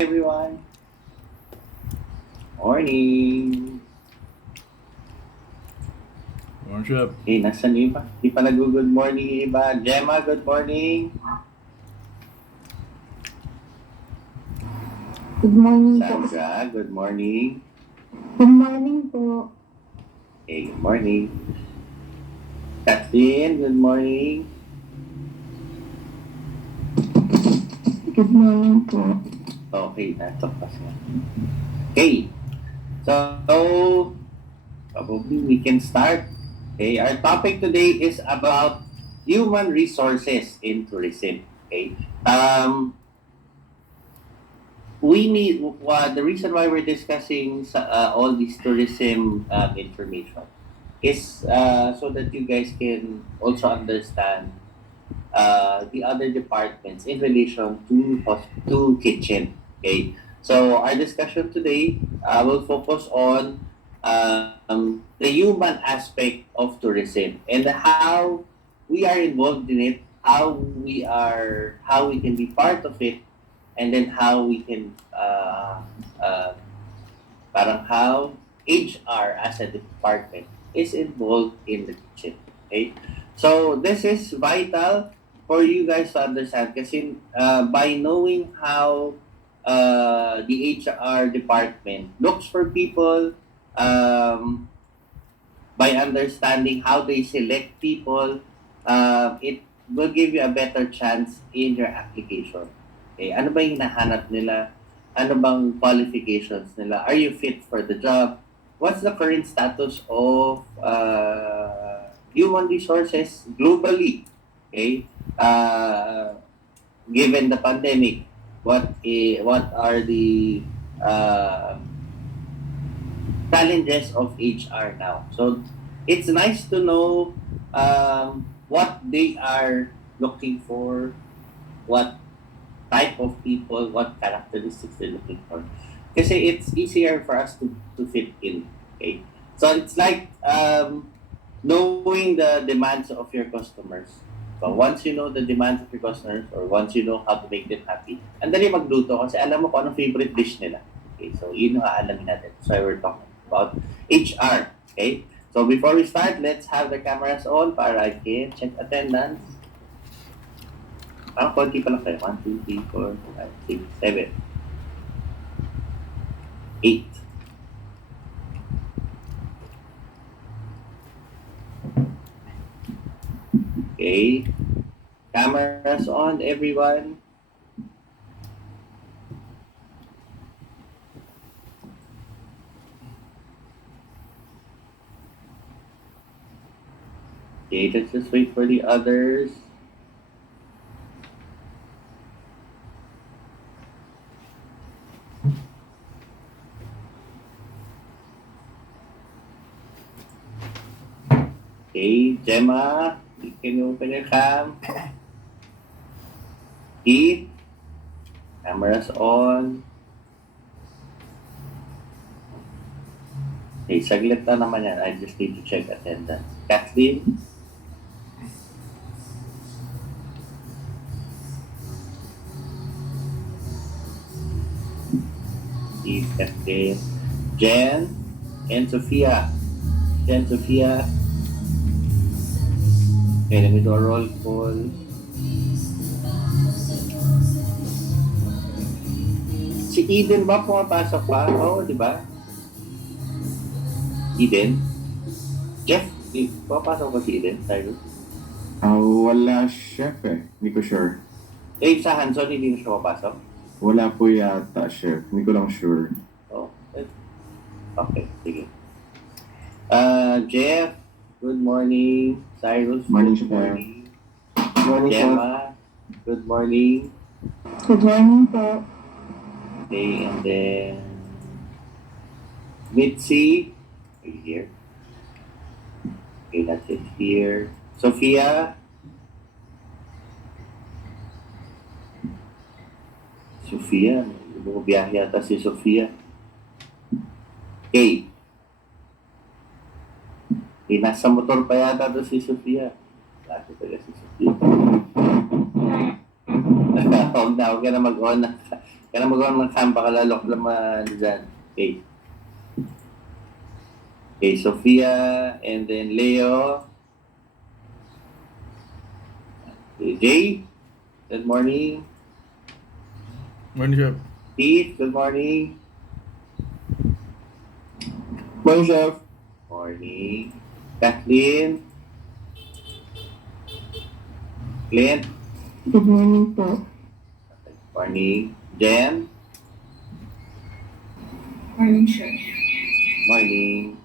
Everyone. Morning. Morning, Chef. Nasaan yung iba? Di pa nag-good morning yung iba. Gemma, good morning. Good morning po. Sandra, good morning. Good morning po. Good morning. Kathleen, good morning. Good morning po. Okay, natok kasi. Okay. So, probably we can start. Okay, our topic today is about human resources in tourism. Okay. We need the reason why we're discussing all this tourism information is so that you guys can also understand the other departments in relation to kitchen. Okay, so our discussion today will focus on the human aspect of tourism and how we are involved in it, how we can be part of it, and then how we can parang how HR as a department is involved in the kitchen. Okay? So this is vital for you guys to understand kasi by knowing how the HR department looks for people, by understanding how they select people, it will give you a better chance in your application. Okay, ano ba yung hinahanap nila? Ano bang qualifications nila? Are you fit for the job? What's the current status of human resources globally? Okay, given the pandemic, what are the challenges of HR now? So it's nice to know what they are looking for, what type of people, what characteristics they're looking for. Kasi it's easier for us to fit in. Okay? So it's like knowing the demands of your customers. So once you know the demands of your customers or once you know how to make them happy, ang dali magluto kasi alam mo kung anong favorite dish nila. Okay? So yun yung aalamin natin. So we're talking about HR. Okay? So before we start, let's have the cameras on para I can check attendance. Parang konti pa lang tayo. 1, 2, 3, 4, 5, 6, 7, 8. Okay. Cameras on, everyone. Okay, let's just wait for the others. Okay, Gemma, can you open your cam? Keith, cameras on. Okay, saglit na naman yan. I just need to check attendance. Kathleen? Keith, Kathleen. Jen and Sophia. Jen, Sophia. Okay, let me do a roll call. Si Eden ba pumapasok pa? Oo, di ba? Eden? Jeff, pumapasok ba si Eden? Cyrus? Wala, chef eh. Hindi ko sure. Sa Hanson, hindi na siya pumapasok? Wala po yata, chef. Hindi ko lang sure. Oh, okay, sige. Jeff, good morning. Cyrus, Morning, good chef. morning. Morning, chef. Gemma, good morning. Good morning po. Okay, and then Mitzi, are you here? Okay, that's it here. Sophia. Sophia, bumibiyahe yata si Sophia. Okay. Okay, nasa motor pa yata to si Sophia. Lagi talaga si Sophia. Huwag na mag-on na. Kaya magawa ng kamba kalalok naman dyan. Okay. Okay, Sophia, and then Leo. Okay, Jay, good morning. Morning, Chef. Steve, good morning. Morning, Chef. Morning. Kathleen. Clint. Good morning po. Morning. Jen. Morning, sir. Morning.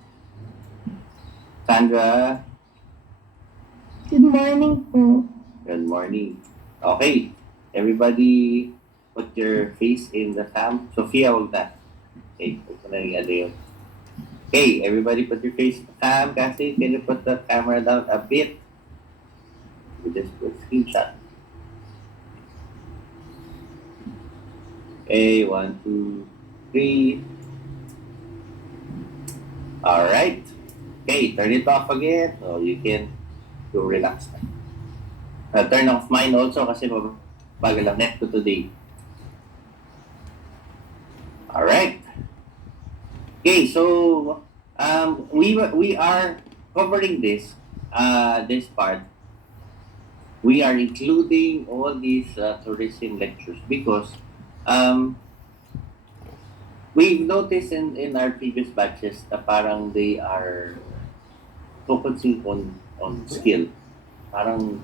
Sandra. Good morning po. Good morning. Okay. Everybody put your face in the cam. Sophia, huwag na. Okay. Huwag ko na rin ano yun. Okay. Everybody put your face in the cam. Kasi can you put the camera down a bit? We just put screenshot. Okay. 1, 2, 3. Alright. Okay. Turn it off again. So you can go relax na. Turn off mine also kasi bagal lang net ko today. Alright. Okay, so we are covering this part. We are including all these tourism lectures because we've noticed in our previous batches na parang they are focusing on skill. Parang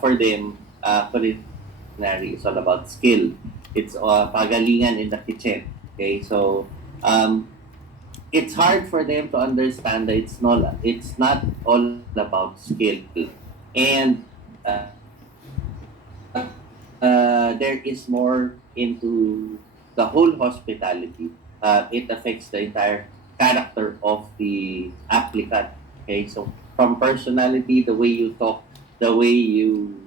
for them, culinary is all about skill. It's pagalingan in the kitchen. Okay, so it's hard for them to understand that it's not all about skill, and there is more into the whole hospitality. It affects the entire character of the applicant. Okay, so from personality, the way you talk, the way you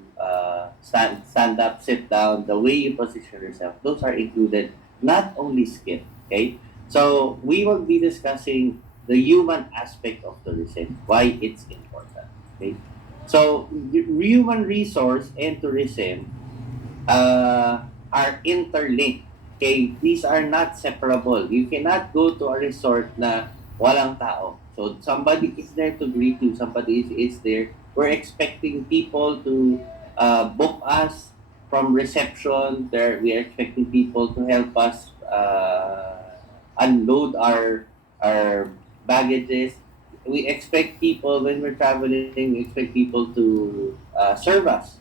stand up, sit down, the way you position yourself, those are included, not only skill. Okay, so we will be discussing the human aspect of tourism, why it's important. Okay, so human resource and tourism are interlinked. Okay, these are not separable. You cannot go to a resort na walang tao. So somebody is there to greet you. Somebody is there. We're expecting people to book us from reception. There, we are expecting people to help us unload our baggages. We expect people when we're traveling. We expect people to serve us.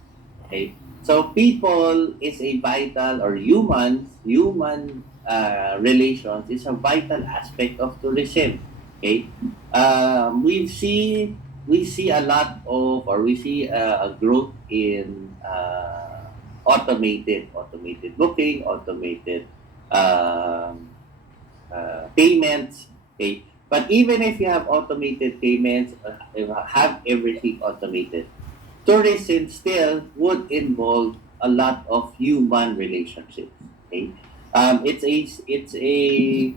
Okay. So people is a vital, or human relations is a vital aspect of tourism. Okay, we see a lot of, or we see a growth in automated booking, automated payments. Okay, but even if you have automated payments, if you have everything automated, tourism still would involve a lot of human relationships. Okay, it's a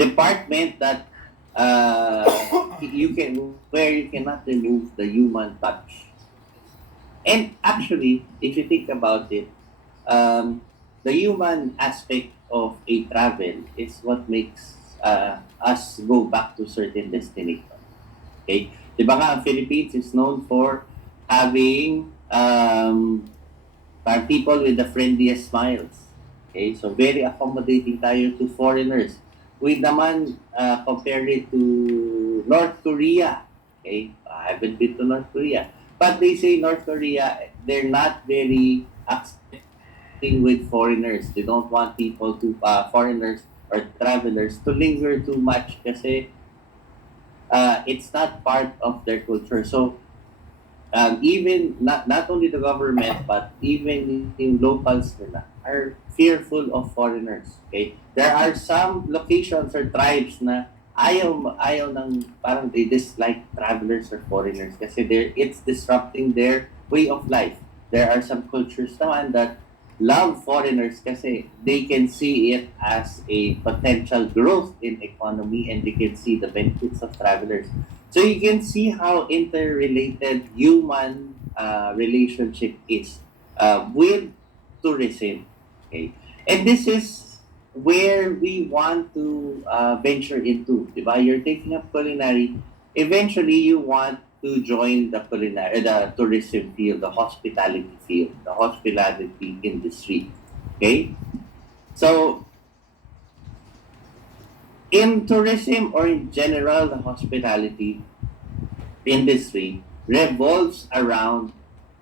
department that you can where you cannot remove the human touch. And actually, if you think about it, the human aspect of a travel is what makes us go back to certain destination. Okay? Di ba nga, ang Philippines is known for having people with the friendliest smiles. Okay? So, very accommodating tayo to foreigners. We naman compare it to North Korea. Okay? I haven't been to North Korea. But they say North Korea, they're not very accepting with foreigners. They don't want people to, foreigners or travelers to linger too much kasi it's not part of their culture. So even not only the government but even in locals nila are fearful of foreigners. Okay, there are some locations or tribes na ayaw ng parang they dislike travelers or foreigners kasi it's disrupting their way of life. There are some cultures naman that love foreigners kasi they can see it as a potential growth in economy and they can see the benefits of travelers. So you can see how interrelated human relationship is with tourism. Okay? And this is where we want to venture into. Diba? You're taking up culinary. Eventually, you want to join the tourism field, the hospitality field, the hospitality industry. Okay? So, in tourism or in general, the hospitality industry revolves around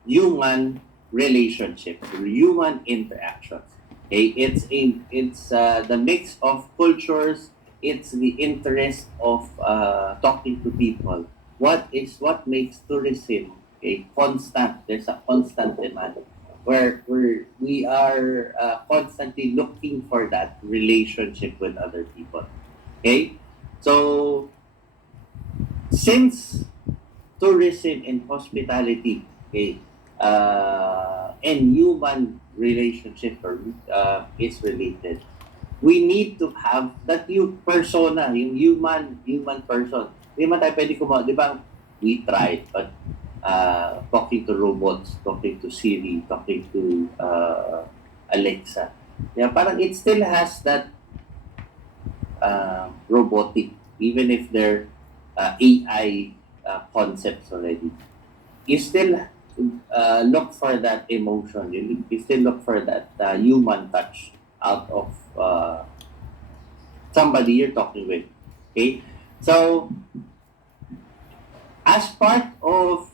human relationships, human interactions. Okay, it's the mix of cultures. It's the interest of talking to people. What makes tourism a constant? There's a constant demand where we are constantly looking for that relationship with other people. Okay, so since tourism and hospitality, okay, and human relationship is related. We need to have that yung persona, yung human person. Di ba tayo pwede kumawa, di ba? We tried, but talking to robots, talking to Siri, talking to Alexa. Yeah, parang it still has that robotic, even if they're AI concepts already. You still look for that emotion. You still look for that human touch out of somebody you're talking with. Okay, so as part of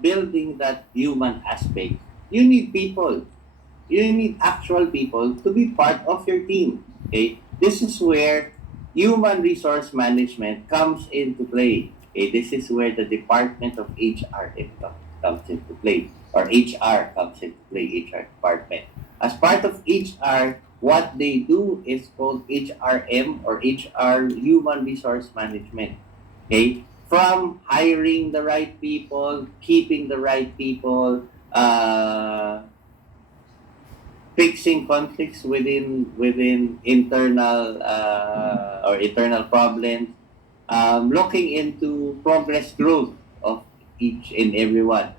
building that human aspect, you need people. You need actual people to be part of your team. Okay, this is where human resource management comes into play. Okay, this is where the Department of HRM comes into play, or HR comes into play, HR department. As part of HR, what they do is called HRM, or HR, Human Resource Management. Okay, from hiring the right people, keeping the right people, fixing conflicts within internal or internal problems, looking into progress growth of each and everyone,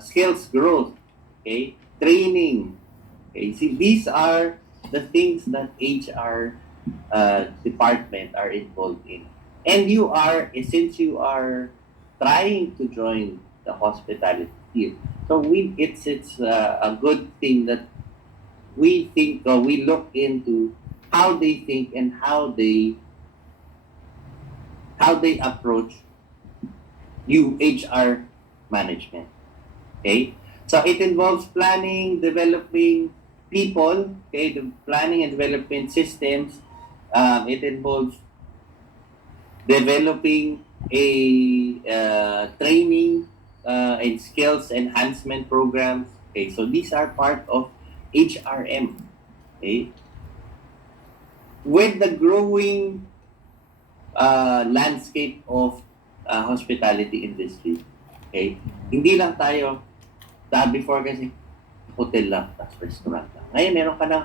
skills growth, okay, training. Okay, see, these are the things that HR department are involved in, and you are, since you are trying to join the hospitality field, so it's a good thing that we think, or we look into how they think and how they approach you HR management. Okay, so it involves planning, developing people. Okay, the planning and developing systems. It involves developing a training and skills enhancement programs. Okay, so these are part of HRM. Okay, with the growing landscape of hospitality industry. Okay, hindi lang tayo, before kasi hotel lang, tapos restaurant lang. Ngayon meron ka ng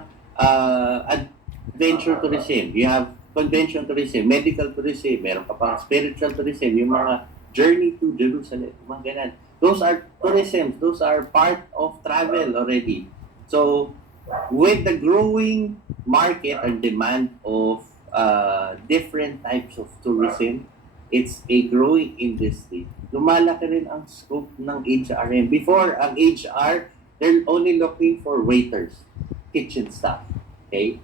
adventure tourism. You have convention tourism, medical tourism, meron ka pang spiritual tourism, yung mga journey to Jerusalem, mga ganun. Those are tourism, those are part of travel already. So, with the growing market and demand of different types of tourism, it's a growing industry. Lumalaki rin ang scope ng HRM. Before, ang HR, they're only looking for waiters, kitchen staff, okay?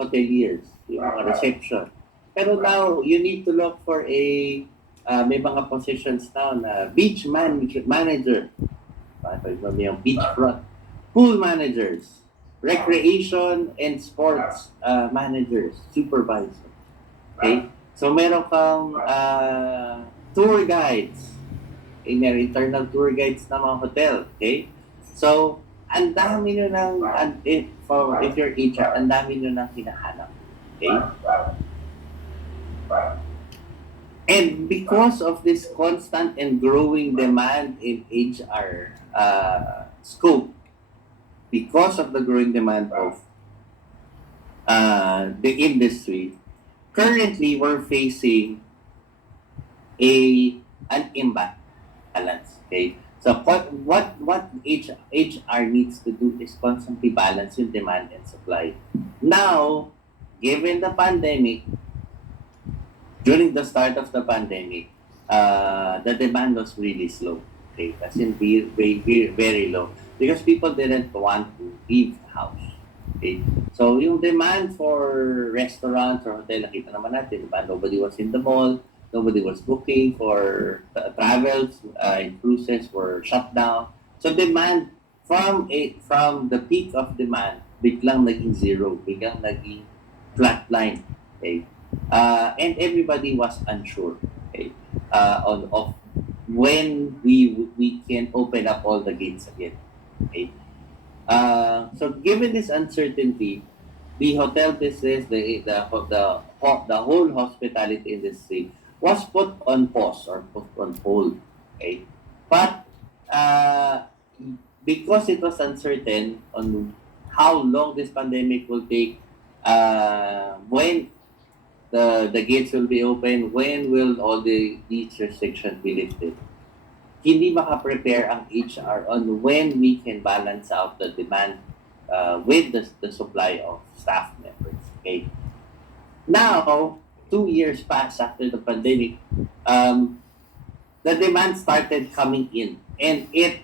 Hoteliers, yung mga reception. Pero now, you need to look for may mga positions now na beach manager, may yung beachfront, pool managers, recreation and sports managers, supervisors. Okay? So meron kang tour guides. Okay, meron internal tour guides na mga hotel. Okay? So, ang dami nyo ng, if you're HR, ang dami nyo ng hinahanap. Okay? And because of this constant and growing demand in HR scope, because of the growing demand of the industry, currently we're facing an imbalance. Okay, so what HR needs to do is constantly balance yung demand and supply. Now, given the pandemic, during the start of the pandemic, the demand was really slow. Okay, as in very low because people didn't want to leave the house. Okay, so yung demand for restaurants or hotel, nakita naman natin, diba? Nobody was in the mall, nobody was booking for travels, cruises were shut down. So demand from the peak of demand, biglang naging zero, biglang naging flatline. Okay, and everybody was unsure. Okay, on of when we can open up all the gates again. Okay. So given this uncertainty, the hotel business, the whole hospitality industry was put on pause or put on hold. Okay, but because it was uncertain on how long this pandemic will take, when the gates will be open, when will all these restrictions be lifted? Hindi maka-prepare ang HR on when we can balance out the demand with the supply of staff members. Okay. Now, 2 years passed after the pandemic, the demand started coming in, and it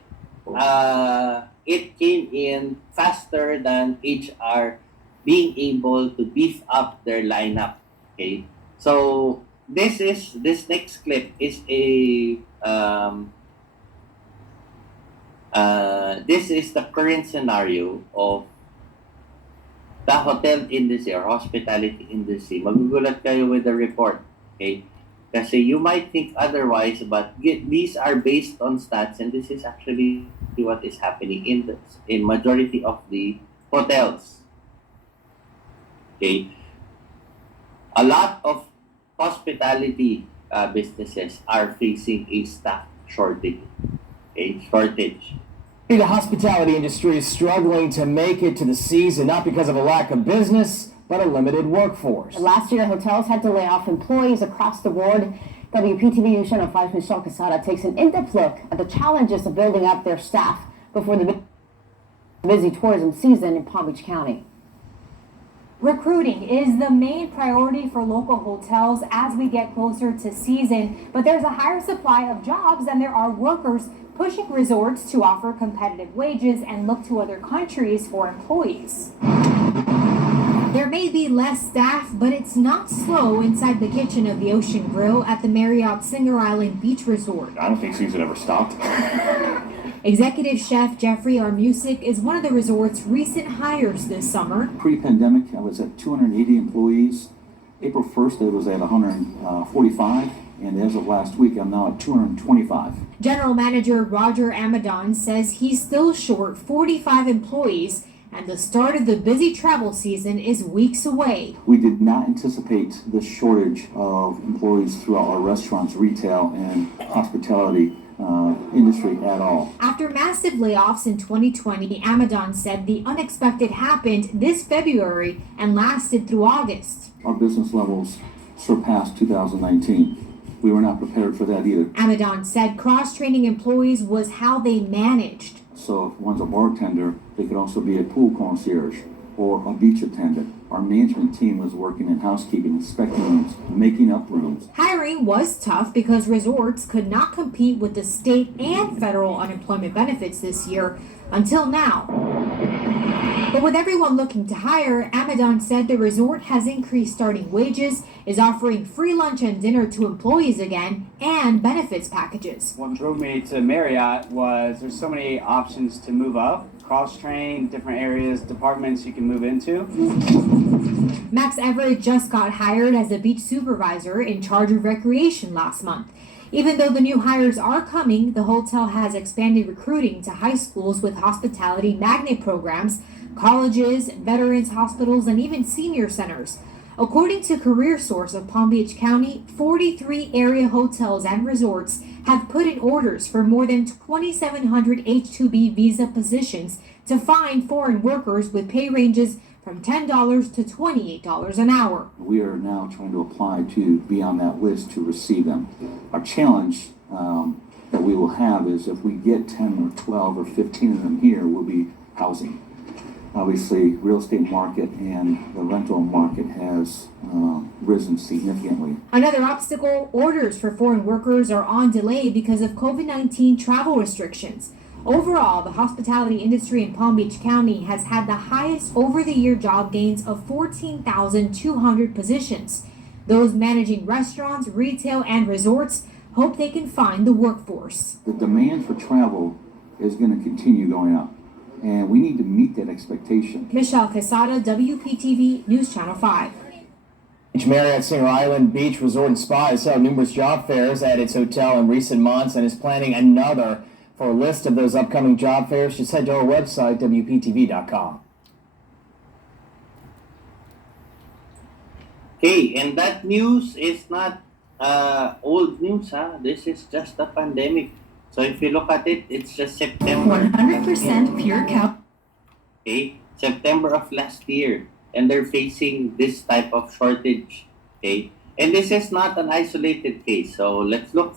came in faster than HR being able to beef up their lineup. Okay, so this next clip is this is the current scenario of the hotel industry or hospitality industry. Magugulat kayo with the report. Okay, kasi you might think otherwise, but these are based on stats, and this is actually what is happening in majority of the hotels. Okay, a lot of hospitality businesses are facing a staff shortage. The hospitality industry is struggling to make it to the season, not because of a lack of business, but a limited workforce. Last year, hotels had to lay off employees across the board. WPTV News Channel 5's Michelle Casada takes an in-depth look at the challenges of building up their staff before the busy tourism season in Palm Beach County. Recruiting is the main priority for local hotels as we get closer to season, but there's a higher supply of jobs than there are workers, pushing resorts to offer competitive wages and look to other countries for employees. There may be less staff, but it's not slow inside the kitchen of the Ocean Grill at the Marriott Singer Island Beach Resort. I don't think season ever stopped. Executive Chef Jeffrey Armusic is one of the resort's recent hires this summer. Pre-pandemic, I was at 280 employees. April 1st, I was at 145, and as of last week, I'm now at 225. General Manager Roger Amadon says he's still short 45 employees, and the start of the busy travel season is weeks away. We did not anticipate the shortage of employees throughout our restaurants, retail, and hospitality industry at all. After massive layoffs in 2020, Amadon said the unexpected happened this February and lasted through August. Our business levels surpassed 2019. We were not prepared for that either. Amadon said cross-training employees was how they managed. So if one's a bartender, they could also be a pool concierge or a beach attendant. Our management team was working in housekeeping, inspecting rooms, making up rooms. Hiring was tough because resorts could not compete with the state and federal unemployment benefits this year until now. But with everyone looking to hire, Amadon said the resort has increased starting wages, is offering free lunch and dinner to employees again, and benefits packages. What drove me to Marriott was there's so many options to move up, cross-train, different areas, departments you can move into. Max Everett just got hired as a beach supervisor in charge of recreation last month. Even though the new hires are coming, the hotel has expanded recruiting to high schools with hospitality magnet programs, colleges, veterans hospitals, and even senior centers. According to CareerSource of Palm Beach County, 43 area hotels and resorts have put in orders for more than 2,700 H-2B visa positions to find foreign workers with pay ranges from $10 to $28 an hour. We are now trying to apply to be on that list to receive them. Our challenge that we will have is if we get 10 or 12 or 15 of them here, will be housing. Obviously, real estate market and the rental market has risen significantly. Another obstacle, orders for foreign workers are on delay because of COVID-19 travel restrictions. Overall, the hospitality industry in Palm Beach County has had the highest over-the-year job gains of 14,200 positions. Those managing restaurants, retail, and resorts hope they can find the workforce. The demand for travel is going to continue going up, and we need to meet that expectation. Michelle Quesada, WPTV News Channel 5. Marriott Singer Island Beach Resort and Spa has held numerous job fairs at its hotel in recent months and is planning another. For a list of those upcoming job fairs, just head to our website, WPTV.com. Okay, and that news is not old news, huh? This is just the pandemic. So if you look at it, it's just September. 100% pure cow. Okay, September of last year, and they're facing this type of shortage. Okay, and this is not an isolated case. So let's look.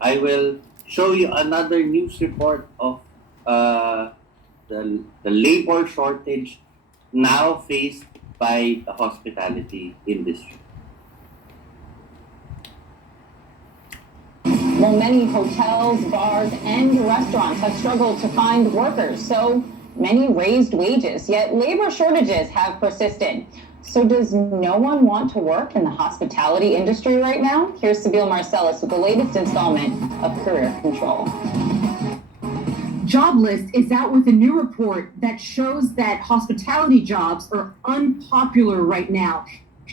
I will show you another news report of the labor shortage now faced by the hospitality industry. Well, many hotels, bars, and restaurants have struggled to find workers, so many raised wages, yet labor shortages have persisted. So does no one want to work in the hospitality industry right now? Here's Sabine Marcellus with the latest installment of Career Control. Joblist is out with a new report that shows that hospitality jobs are unpopular right now,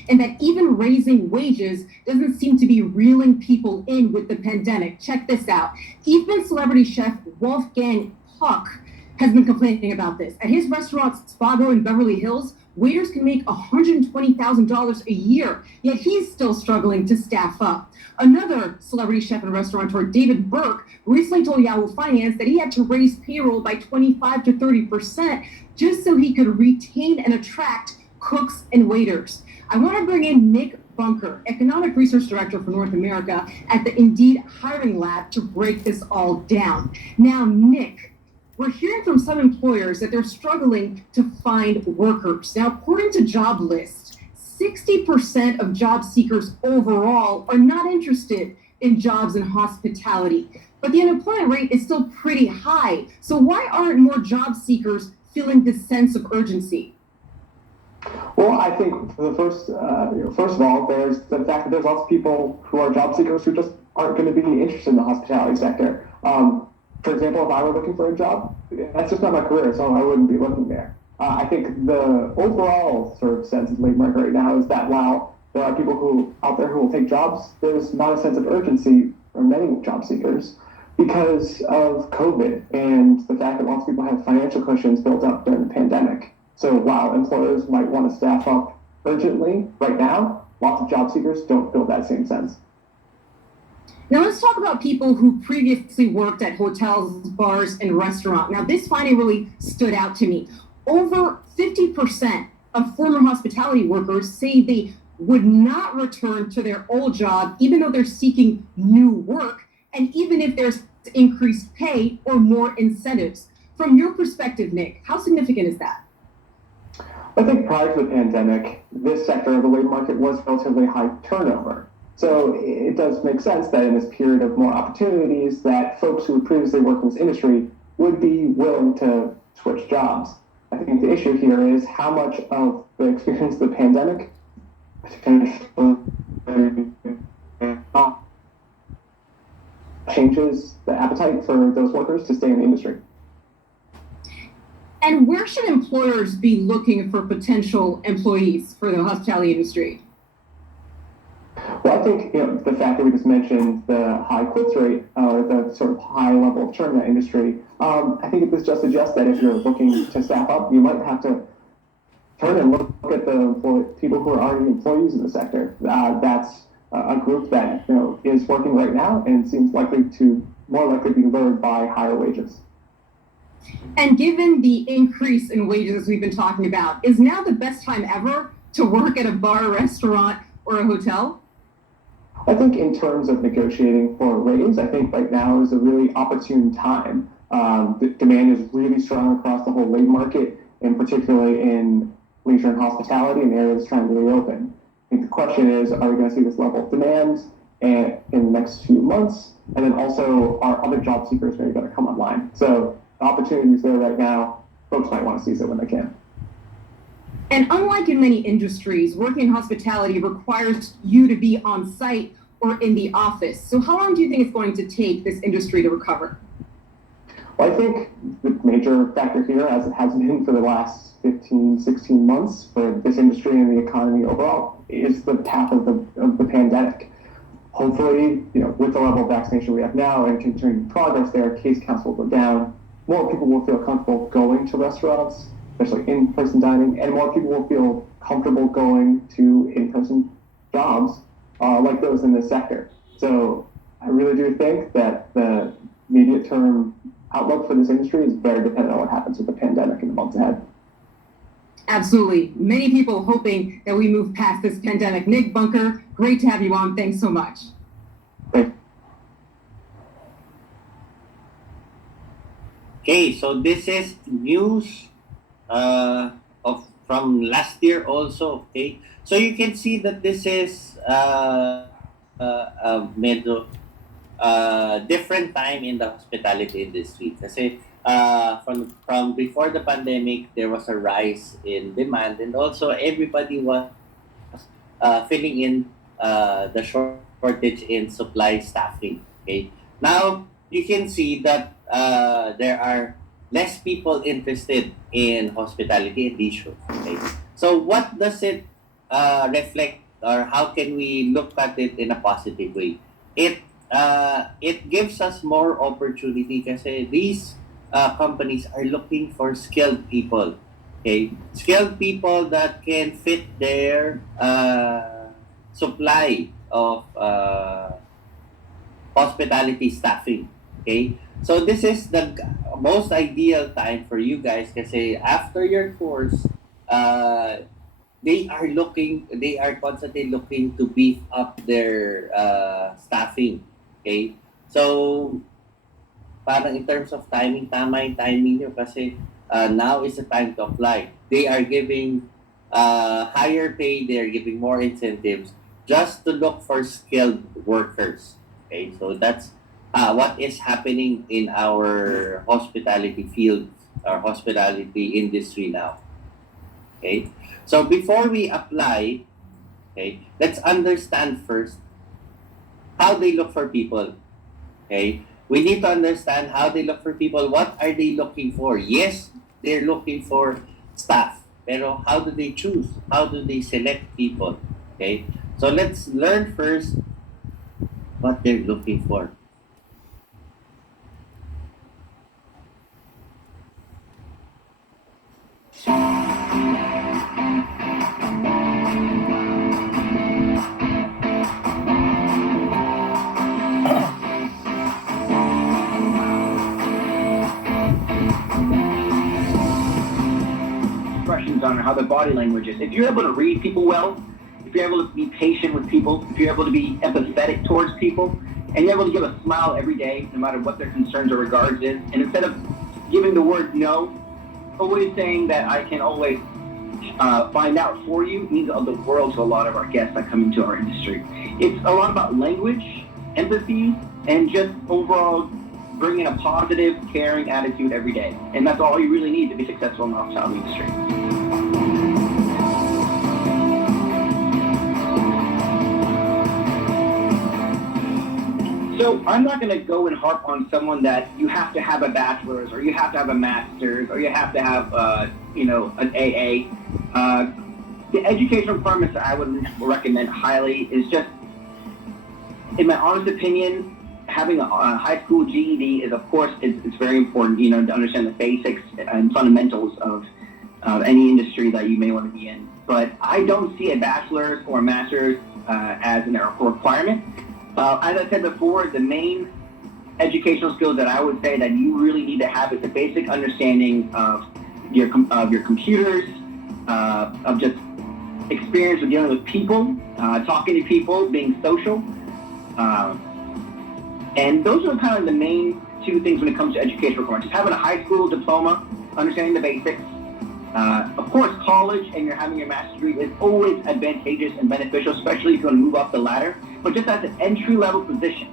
and that even raising wages doesn't seem to be reeling people in with the pandemic. Check this out. Even celebrity chef Wolfgang Puck has been complaining about this. At his restaurant Spago in Beverly Hills, waiters can make $120,000 a year, yet he's still struggling to staff up. Another celebrity chef and restaurateur, David Burke, recently told Yahoo Finance that he had to raise payroll by 25 to 30% just so he could retain and attract cooks and waiters. I want to bring in Nick Bunker, Economic Research Director for North America at the Indeed Hiring Lab, to break this all down. Now, Nick, we're hearing from some employers that they're struggling to find workers. Now, according to Job List, 60% of job seekers overall are not interested in jobs in hospitality, but the unemployment rate is still pretty high. So why aren't more job seekers feeling this sense of urgency? Well, I think first of all, there's the fact that there's lots of people who are job seekers who just aren't going to be interested in the hospitality sector. For example, if I were looking for a job, that's just not my career, so I wouldn't be looking there. I think the overall sort of sense of the labor market right now is that while there are people who out there who will take jobs, there's not a sense of urgency for many job seekers because of COVID and the fact that lots of people have financial cushions built up during the pandemic. So while employers might want to staff up urgently right now, lots of job seekers don't feel that same sense. Now let's talk about people who previously worked at hotels, bars, and restaurants. Now this finding really stood out to me. Over 50% of former hospitality workers say they would not return to their old job, even though they're seeking new work, and even if there's increased pay or more incentives. From your perspective, Nick, how significant is that? I think prior to the pandemic, this sector of the labor market was relatively high turnover. So it does make sense that in this period of more opportunities that folks who had previously worked in this industry would be willing to switch jobs. I think the issue here is how much of the experience of the pandemic potentially changes the appetite for those workers to stay in the industry. And where should employers be looking for potential employees for the hospitality industry? Well, I think the fact that we just mentioned the high quits rate, or the sort of high level of churn in that industry, I think this just suggests that if you're looking to staff up, you might have to turn and look at the people who are already employees in the sector. That's a group that is working right now and seems more likely to be lured by higher wages. And given the increase in wages we've been talking about, is now the best time ever to work at a bar, restaurant, or a hotel? I think in terms of negotiating for a raise, I think right now is a really opportune time. The demand is really strong across the whole labor market, and particularly in leisure and hospitality and areas trying to reopen. I think the question is, are we going to see this level of demand in the next few months? And then also, are other job seekers maybe going to come online? So the opportunity is there right now. Folks might want to seize it when they can. And unlike in many industries, working in hospitality requires you to be on site or in the office. So how long do you think it's going to take this industry to recover? Well, I think the major factor here, as it has been for the last 15, 16 months for this industry and the economy overall, is the path of the pandemic. Hopefully, with the level of vaccination we have now and continuing progress there, case counts will go down. More people will feel comfortable going to restaurants, especially in-person dining, and more people will feel comfortable going to in-person jobs like those in this sector. So I really do think that the immediate term outlook for this industry is very dependent on what happens with the pandemic in the months ahead. Absolutely. Many people hoping that we move past this pandemic. Nick Bunker, great to have you on. Thanks so much. Okay, so this is news from last year also. Okay, so you can see that this is medyo different time in the hospitality industry. Kasi from before the pandemic, there was a rise in demand, and also everybody was filling in the shortage in supply staffing. Okay, now you can see that there are less people interested in hospitality and leisure. Okay, so what does it reflect, or how can we look at it in a positive way? It gives us more opportunity kasi these companies are looking for skilled people. Okay, skilled people that can fit their supply of hospitality staffing. Okay, so this is the most ideal time for you guys kasi after your course, they are constantly looking to beef up their staffing. Okay, so parang in terms of timing, tama yung timing nyo kasi now is the time to apply. They are giving higher pay, they are giving more incentives just to look for skilled workers. Okay, so that's what is happening in our hospitality field, our hospitality industry now. Okay, so before we apply, okay, let's understand first how they look for people. Okay, we need to understand how they look for people. What are they looking for? Yes, they're looking for staff, pero how do they choose? How do they select people? Okay, so let's learn first what they're looking for. Questions on how the body language is. If you're able to read people well, if you're able to be patient with people, if you're able to be empathetic towards people, and you're able to give a smile every day, no matter what their concerns or regards is, and instead of giving the word no, always saying that I can always find out for you, means the world to a lot of our guests that come into our industry. It's a lot about language, empathy, and just overall bringing a positive, caring attitude every day. And that's all you really need to be successful in the hospitality industry. So I'm not going to go and harp on someone that you have to have a bachelor's or you have to have a master's or you have to have, an AA. The educational requirements that I would recommend highly is just, in my honest opinion, having a high school GED is, of course, it's very important, to understand the basics and fundamentals of any industry that you may want to be in. But I don't see a bachelor's or a master's as a requirement. As I said before, the main educational skills that I would say that you really need to have is the basic understanding of your computers, of just experience with dealing with people, talking to people, being social. And those are kind of the main two things when it comes to education requirements. Just having a high school diploma, understanding the basics. Of course, college and you're having your master's degree is always advantageous and beneficial, especially if you want to move up the ladder. But just as an entry-level position,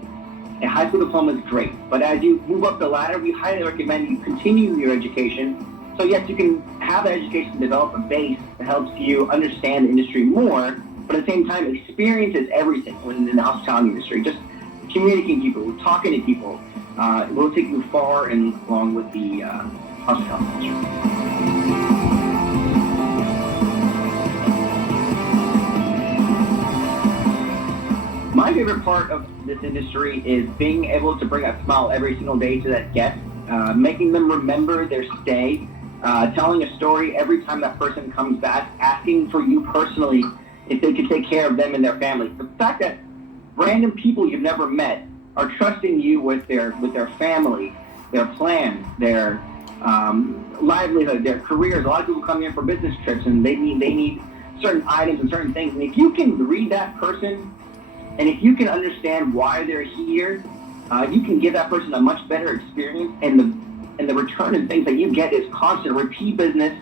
a high school diploma is great. But as you move up the ladder, we highly recommend you continue your education. So yes, you can have that education, develop a base that helps you understand the industry more. But at the same time, experience is everything when in the hospitality industry. Just communicating with people, talking to people, will take you far and along with the hospitality industry. My favorite part of this industry is being able to bring a smile every single day to that guest, making them remember their stay, telling a story every time that person comes back, asking for you personally if they could take care of them and their family. The fact that random people you've never met are trusting you with their family, their plans, their livelihood, their careers. A lot of people come in for business trips and they need certain items and certain things. And if you can read that person, and if you can understand why they're here, you can give that person a much better experience. And the return and things that you get is constant repeat business,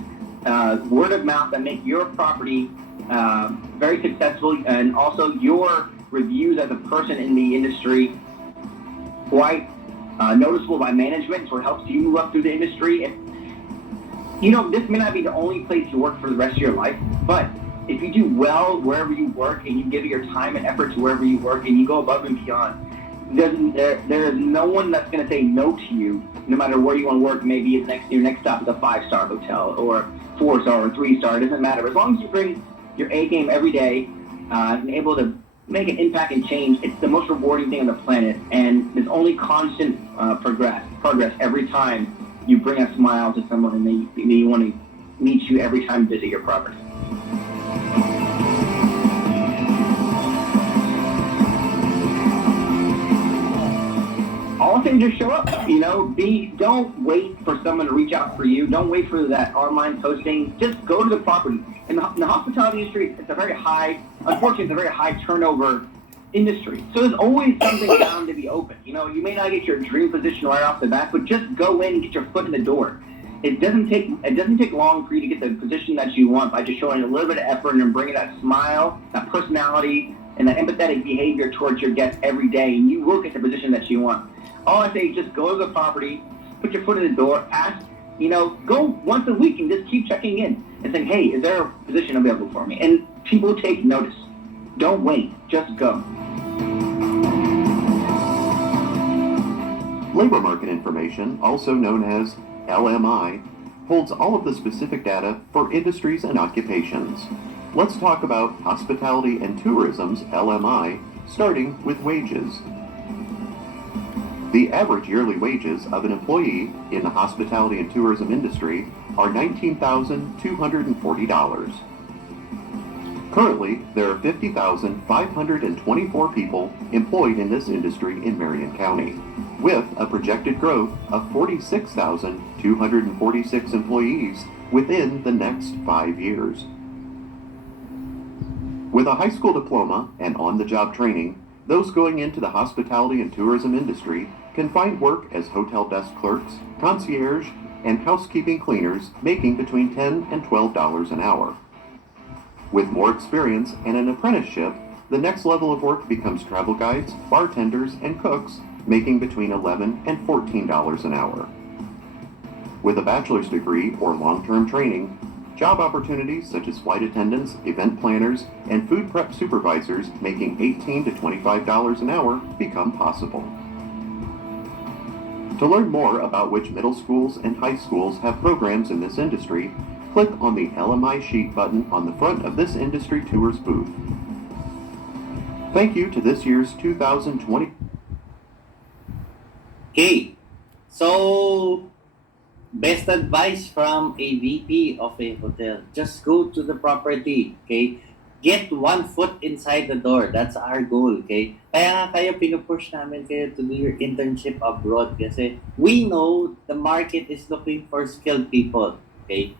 word of mouth that make your property very successful, and also your reviews as a person in the industry quite noticeable by management, so it helps you move up through the industry. And, this may not be the only place you work for the rest of your life, but if you do well wherever you work and you give your time and effort to wherever you work and you go above and beyond, there is no one that's going to say no to you, no matter where you want to work. Maybe your next stop is a 5-star hotel or 4-star or 3-star. It doesn't matter. As long as you bring your A game every day and able to make an impact and change, it's the most rewarding thing on the planet. And there's only constant progress every time you bring a smile to someone and they want to meet you every time you visit your property. All things just show up, don't wait for someone to reach out for you. Don't wait for that online posting. Just go to the property. In the hospitality industry, it's a very high turnover industry. So there's always something bound to be open. You may not get your dream position right off the bat, but just go in and get your foot in the door. It doesn't take long for you to get the position that you want by just showing a little bit of effort and bringing that smile, that personality, and that empathetic behavior towards your guests every day, and you will get the position that you want. All I say is just go to the property, put your foot in the door, ask, go once a week and just keep checking in and saying, hey, is there a position available for me? And people take notice. Don't wait, just go. Labor market information, also known as LMI, holds all of the specific data for industries and occupations. Let's talk about hospitality and tourism's LMI, starting with wages. The average yearly wages of an employee in the hospitality and tourism industry are $19,240. Currently, there are 50,524 people employed in this industry in Marion County, with a projected growth of 46,246 employees within the next 5 years. With a high school diploma and on-the-job training, those going into the hospitality and tourism industry can find work as hotel desk clerks, concierge, and housekeeping cleaners making between $10 and $12 an hour. With more experience and an apprenticeship, the next level of work becomes travel guides, bartenders, and cooks making between $11 and $14 an hour. With a bachelor's degree or long-term training, job opportunities such as flight attendants, event planners, and food prep supervisors making $18 to $25 an hour become possible. To learn more about which middle schools and high schools have programs in this industry, click on the LMI sheet button on the front of this industry tours booth. Thank you to this year's 2020. Okay, so best advice from a VP of a hotel: just go to the property, okay? Get one foot inside the door. That's our goal, okay? Kaya nga kayo, pinupush namin kayo to do your internship abroad kasi we know the market is looking for skilled people, okay?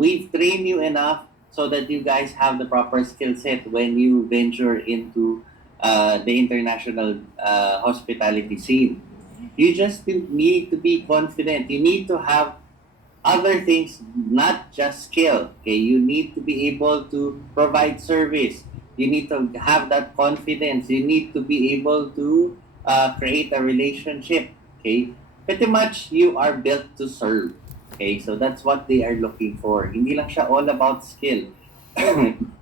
We've trained you enough so that you guys have the proper skill set when you venture into the international hospitality scene. You just need to be confident. You need to have other things, not just skill. Okay, you need to be able to provide service. You need to have that confidence. You need to be able to create a relationship. Okay, pretty much you are built to serve. Okay, so that's what they are looking for. Hindi lang siya all about skill.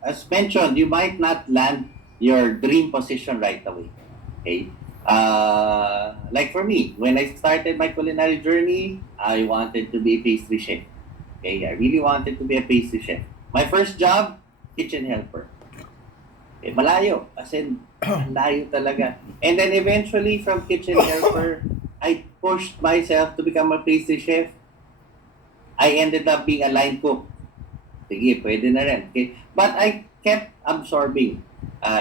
As mentioned, you might not land your dream position right away. Okay. Like for me, when I started my culinary journey, I wanted to be a pastry chef. Okay, I really wanted to be a pastry chef. My first job, kitchen helper. Okay, malayo. As in, layo talaga. And then eventually, from kitchen helper, I pushed myself to become a pastry chef. I ended up being a line cook. Sige, pwede na rin. Okay? But I kept absorbing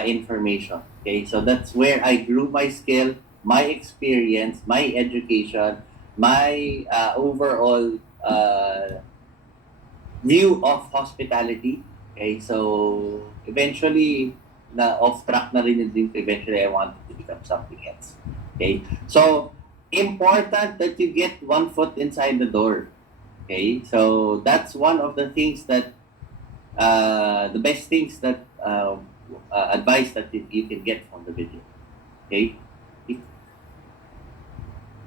information. Okay, so that's where I grew my skill, my experience, my education, my overall view of hospitality. Okay, so eventually, off track na rin yung eventually I wanted to become something else. Okay, so important that you get one foot inside the door. Okay, so that's one of the things that the best things that advice that you can get from the video. Okay,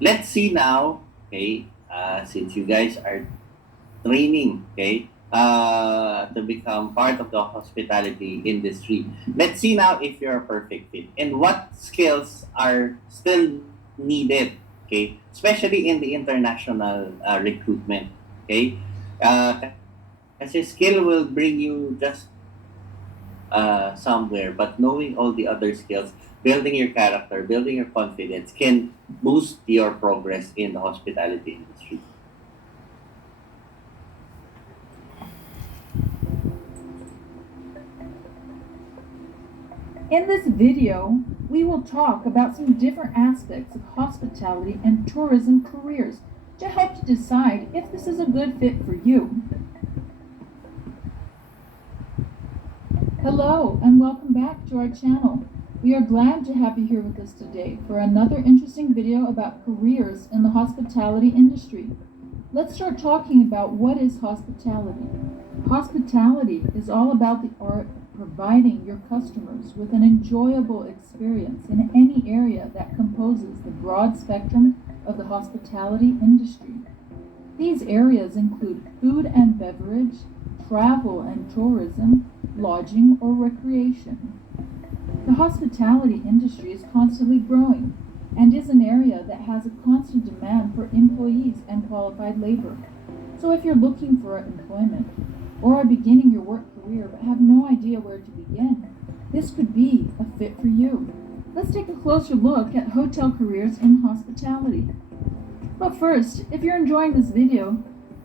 let's see now. Okay, since you guys are training, okay, to become part of the hospitality industry, let's see now if you're a perfect fit and what skills are still needed. Okay, especially in the international recruitment. Okay, kasi skill will bring you just somewhere, but knowing all the other skills, building your character, building your confidence can boost your progress in the hospitality industry. In this video, we will talk about some different aspects of hospitality and tourism careers to help you decide if this is a good fit for you. Hello and welcome back to our channel. We are glad to have you here with us today for another interesting video about careers in the hospitality industry. Let's start talking about what is hospitality. Hospitality is all about the art of providing your customers with an enjoyable experience in any area that composes the broad spectrum of the hospitality industry. These areas include food and beverage, travel and tourism, lodging or recreation. The hospitality industry is constantly growing and is an area that has a constant demand for employees and qualified labor. So if you're looking for employment or are beginning your work career but have no idea where to begin, this could be a fit for you. Let's take a closer look at hotel careers in hospitality. But first, if you're enjoying this video,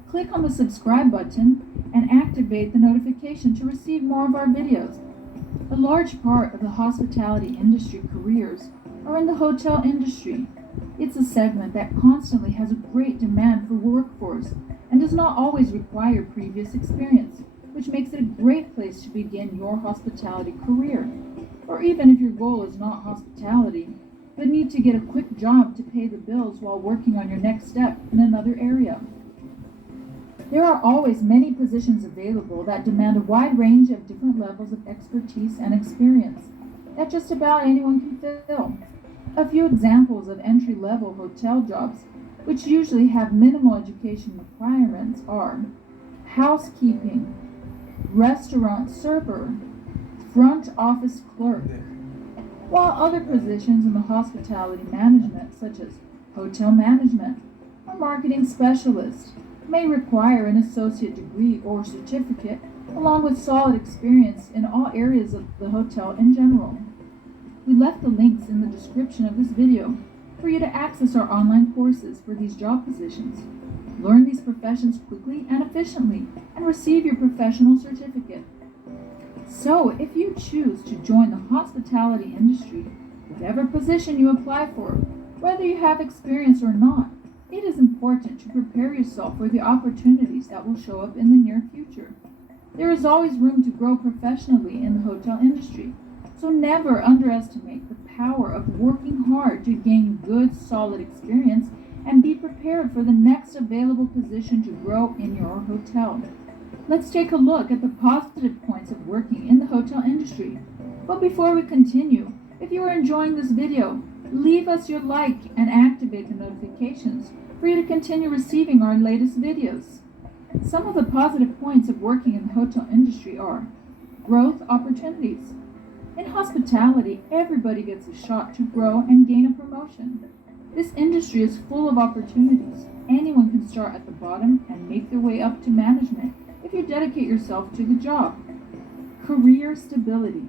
click on the subscribe button and activate the notification to receive more of our videos. A large part of the hospitality industry careers are in the hotel industry. It's a segment that constantly has a great demand for workforce and does not always require previous experience, which makes it a great place to begin your hospitality career. Or even if your goal is not hospitality, but need to get a quick job to pay the bills while working on your next step in another area. There are always many positions available that demand a wide range of different levels of expertise and experience that just about anyone can fill. A few examples of entry-level hotel jobs, which usually have minimal education requirements, are housekeeping, restaurant server, front office clerk, while other positions in the hospitality management, such as hotel management or marketing specialist, may require an associate degree or certificate, along with solid experience in all areas of the hotel in general. We left the links in the description of this video for you to access our online courses for these job positions. Learn these professions quickly and efficiently, and receive your professional certificate. So, if you choose to join the hospitality industry, whatever position you apply for, whether you have experience or not, it is important to prepare yourself for the opportunities that will show up in the near future. There is always room to grow professionally in the hotel industry, so never underestimate power of working hard to gain good, solid experience and be prepared for the next available position to grow in your hotel. Let's take a look at the positive points of working in the hotel industry. But before we continue, if you are enjoying this video, leave us your like and activate the notifications for you to continue receiving our latest videos. Some of the positive points of working in the hotel industry are growth opportunities. In hospitality, everybody gets a shot to grow and gain a promotion. This industry is full of opportunities. Anyone can start at the bottom and make their way up to management if you dedicate yourself to the job. Career stability.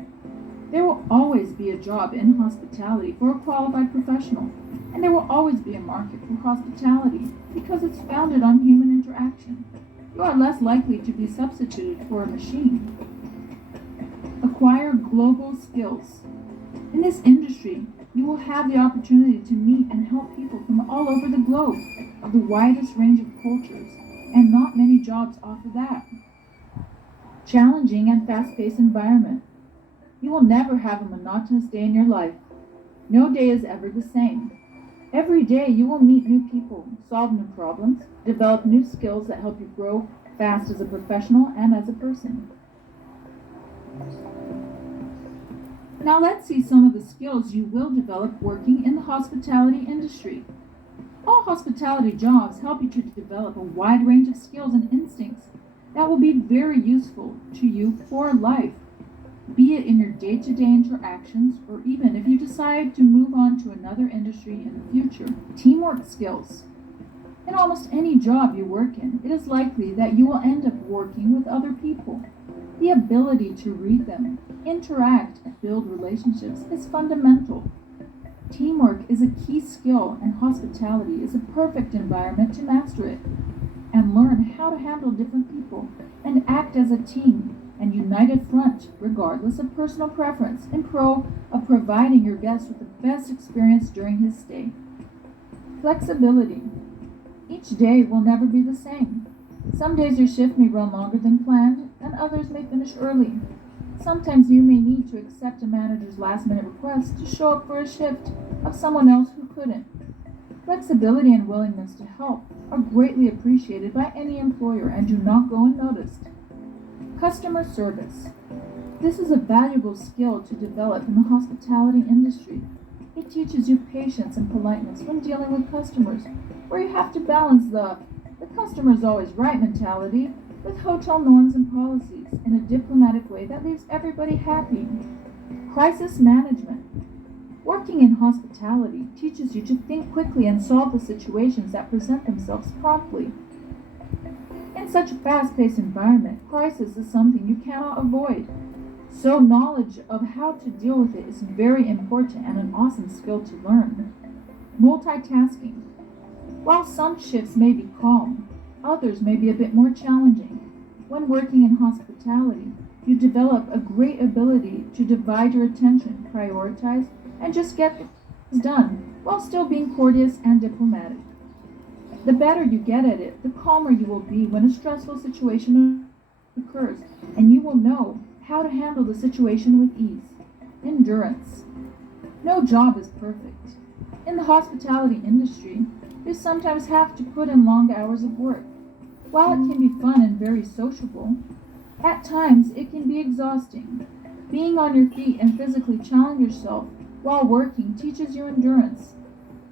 There will always be a job in hospitality for a qualified professional, and there will always be a market for hospitality because it's founded on human interaction. You are less likely to be substituted for a machine. Acquire global skills. In this industry, you will have the opportunity to meet and help people from all over the globe of the widest range of cultures, and not many jobs offer that. Challenging and fast-paced environment. You will never have a monotonous day in your life. No day is ever the same. Every day you will meet new people, solve new problems, develop new skills that help you grow fast as a professional and as a person. Now let's see some of the skills you will develop working in the hospitality industry. All hospitality jobs help you to develop a wide range of skills and instincts that will be very useful to you for life, be it in your day-to-day interactions or even if you decide to move on to another industry in the future. Teamwork skills. In almost any job you work in, it is likely that you will end up working with other people. The ability to read them, interact, and build relationships is fundamental. Teamwork is a key skill, and hospitality is a perfect environment to master it and learn how to handle different people and act as a team and united front regardless of personal preference in pro of providing your guests with the best experience during his stay. Flexibility. Each day will never be the same. Some days your shift may run longer than planned, and others may finish early. Sometimes you may need to accept a manager's last-minute request to show up for a shift of someone else who couldn't. Flexibility and willingness to help are greatly appreciated by any employer and do not go unnoticed. Customer service. This is a valuable skill to develop in the hospitality industry. It teaches you patience and politeness when dealing with customers, where you have to balance the customer's always right mentality with hotel norms and policies in a diplomatic way that leaves everybody happy. Crisis management. Working in hospitality teaches you to think quickly and solve the situations that present themselves promptly. In such a fast-paced environment, crisis is something you cannot avoid. So knowledge of how to deal with it is very important and an awesome skill to learn. Multitasking. While some shifts may be calm, others may be a bit more challenging. When working in hospitality, you develop a great ability to divide your attention, prioritize, and just get things done while still being courteous and diplomatic. The better you get at it, the calmer you will be when a stressful situation occurs, and you will know how to handle the situation with ease. Endurance. No job is perfect. In the hospitality industry, you sometimes have to put in long hours of work. While it can be fun and very sociable, at times it can be exhausting. Being on your feet and physically challenging yourself while working teaches you endurance.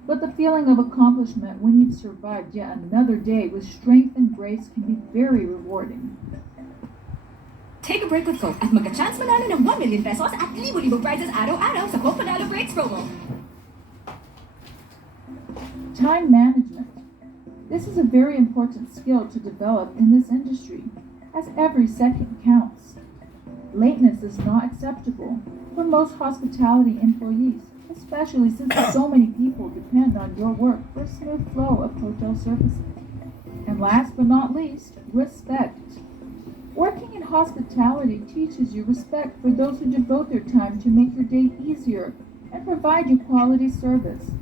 But the feeling of accomplishment when you've survived yet another day with strength and grace can be very rewarding. Take a break with Coke at magka-chance manalo ng 1 million pesos at libo-libong prizes araw-araw sa Coke Panalo Breaks promo. Time management. This is a very important skill to develop in this industry, as every second counts. Lateness is not acceptable for most hospitality employees, especially since so many people depend on your work for a smooth flow of hotel services. And last but not least, respect. Working in hospitality teaches you respect for those who devote their time to make your day easier and provide you quality service.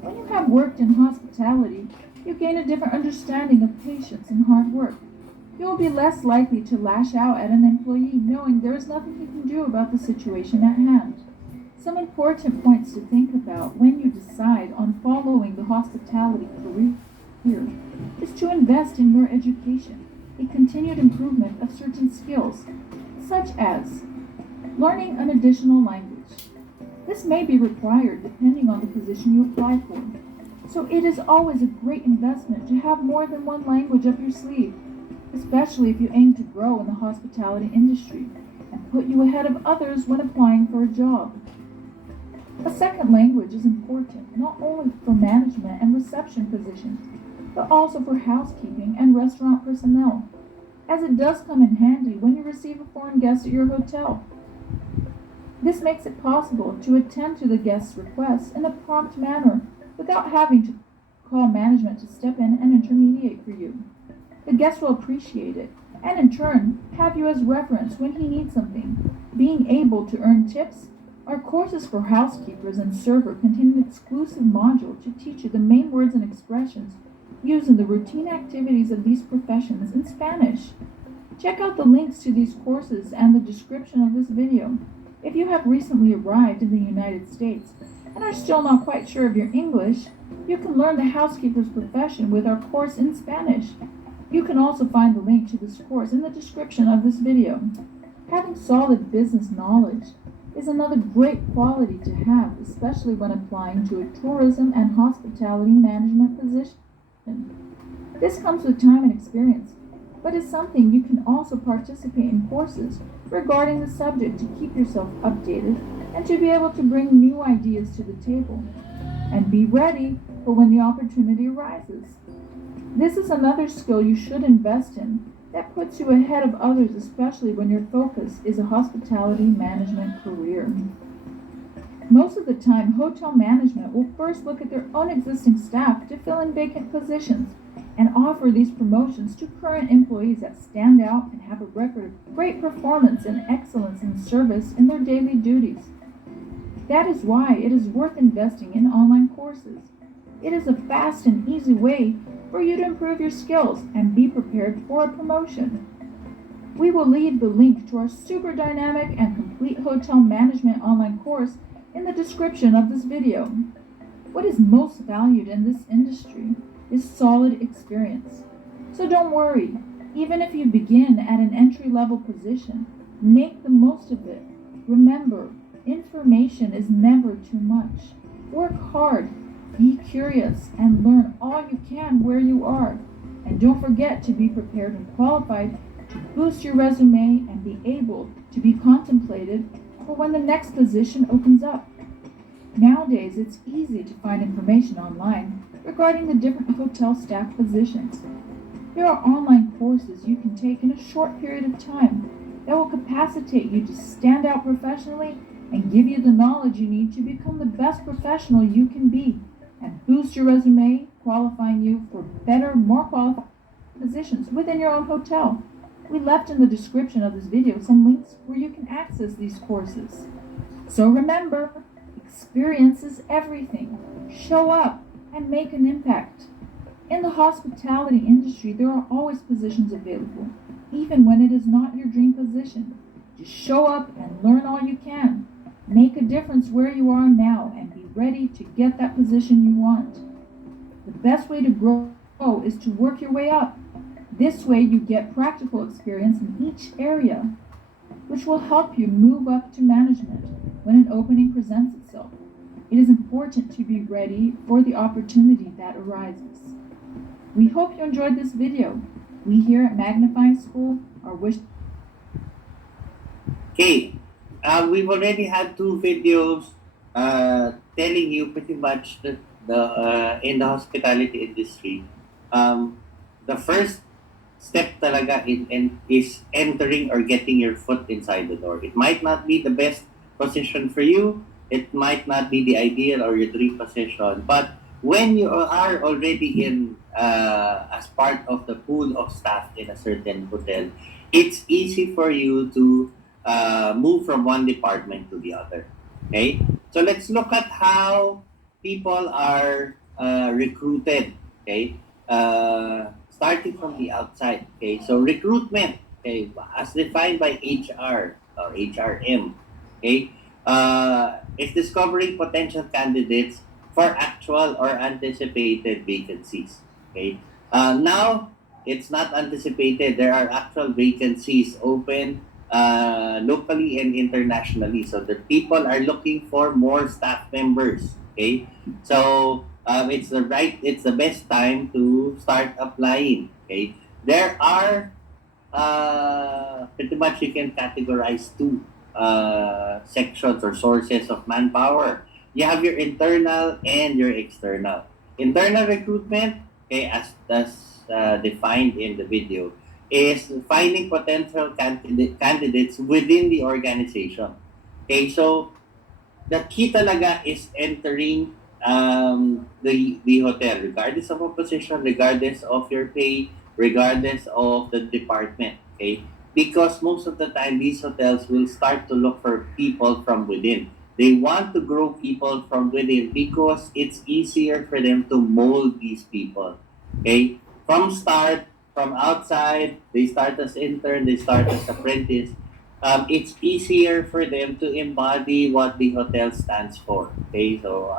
When you have worked in hospitality, you gain a different understanding of patience and hard work. You will be less likely to lash out at an employee knowing there is nothing you can do about the situation at hand. Some important points to think about when you decide on following the hospitality career is to invest in your education, a continued improvement of certain skills, such as learning an additional language. This may be required depending on the position you apply for. So it is always a great investment to have more than one language up your sleeve, especially if you aim to grow in the hospitality industry and put you ahead of others when applying for a job. A second language is important not only for management and reception positions, but also for housekeeping and restaurant personnel, as it does come in handy when you receive a foreign guest at your hotel. This makes it possible to attend to the guest's requests in a prompt manner without having to call management to step in and intermediate for you. The guest will appreciate it and in turn have you as reference when he needs something. Being able to earn tips, our courses for housekeepers and server contain an exclusive module to teach you the main words and expressions used in the routine activities of these professions in Spanish. Check out the links to these courses and the description of this video. If you have recently arrived in the United States and are still not quite sure of your English, you can learn the housekeeper's profession with our course in Spanish. You can also find the link to this course in the description of this video. Having solid business knowledge is another great quality to have, especially when applying to a tourism and hospitality management position. This comes with time and experience, but is something you can also participate in courses regarding the subject to keep yourself updated and to be able to bring new ideas to the table and be ready for when the opportunity arises. This is another skill you should invest in that puts you ahead of others, especially when your focus is a hospitality management career. Most of the time, hotel management will first look at their own existing staff to fill in vacant positions and offer these promotions to current employees that stand out and have a record of great performance and excellence in service in their daily duties. That is why it is worth investing in online courses. It is a fast and easy way for you to improve your skills and be prepared for a promotion. We will leave the link to our super dynamic and complete hotel management online course in the description of this video. What is most valued in this industry is solid experience. So don't worry, even if you begin at an entry-level position, make the most of it. Remember, information is never too much. Work hard, be curious, and learn all you can where you are. And don't forget to be prepared and qualified to boost your resume and be able to be contemplated for when the next position opens up. Nowadays, it's easy to find information online regarding the different hotel staff positions. There are online courses you can take in a short period of time that will capacitate you to stand out professionally and give you the knowledge you need to become the best professional you can be and boost your resume, qualifying you for better, more qualified positions within your own hotel. We left in the description of this video some links where you can access these courses. So remember, experience is everything. Show up and make an impact. In the hospitality industry, there are always positions available, even when it is not your dream position. Just show up and learn all you can. Make a difference where you are now and be ready to get that position you want. The best way to grow is to work your way up. This way you get practical experience in each area, which will help you move up to management when an opening presents itself. It is important to be ready for the opportunity that arises. We hope you enjoyed this video. We here at Magnifying School are wishing. Okay, we've already had two videos telling you pretty much the in the hospitality industry. The first step talaga is entering or getting your foot inside the door. It might not be the best position for you. It might not be the ideal or your dream position. But when you are already in as part of the pool of staff in a certain hotel, it's easy for you to move from one department to the other. Okay, so let's look at how people are recruited. Okay, starting from the outside. Okay, so recruitment. Okay, as defined by HR or HRM. Okay, is discovering potential candidates for actual or anticipated vacancies. Okay. Now, it's not anticipated. There are actual vacancies open locally and internationally. So the people are looking for more staff members. Okay. So it's the best time to start applying. Okay. There are pretty much you can categorize two sections or sources of manpower. You have your internal and your external. Internal recruitment, okay, as defined in the video, is finding potential candidates within the organization. Okay, so the key talaga is entering the hotel, regardless of a position, regardless of your pay, regardless of the department. Okay, because most of the time these hotels will start to look for people from within. They want to grow people from within because it's easier for them to mold these people. Okay, from start, from outside, they start as intern, they start as apprentice. It's easier for them to embody what the hotel stands for. Okay, so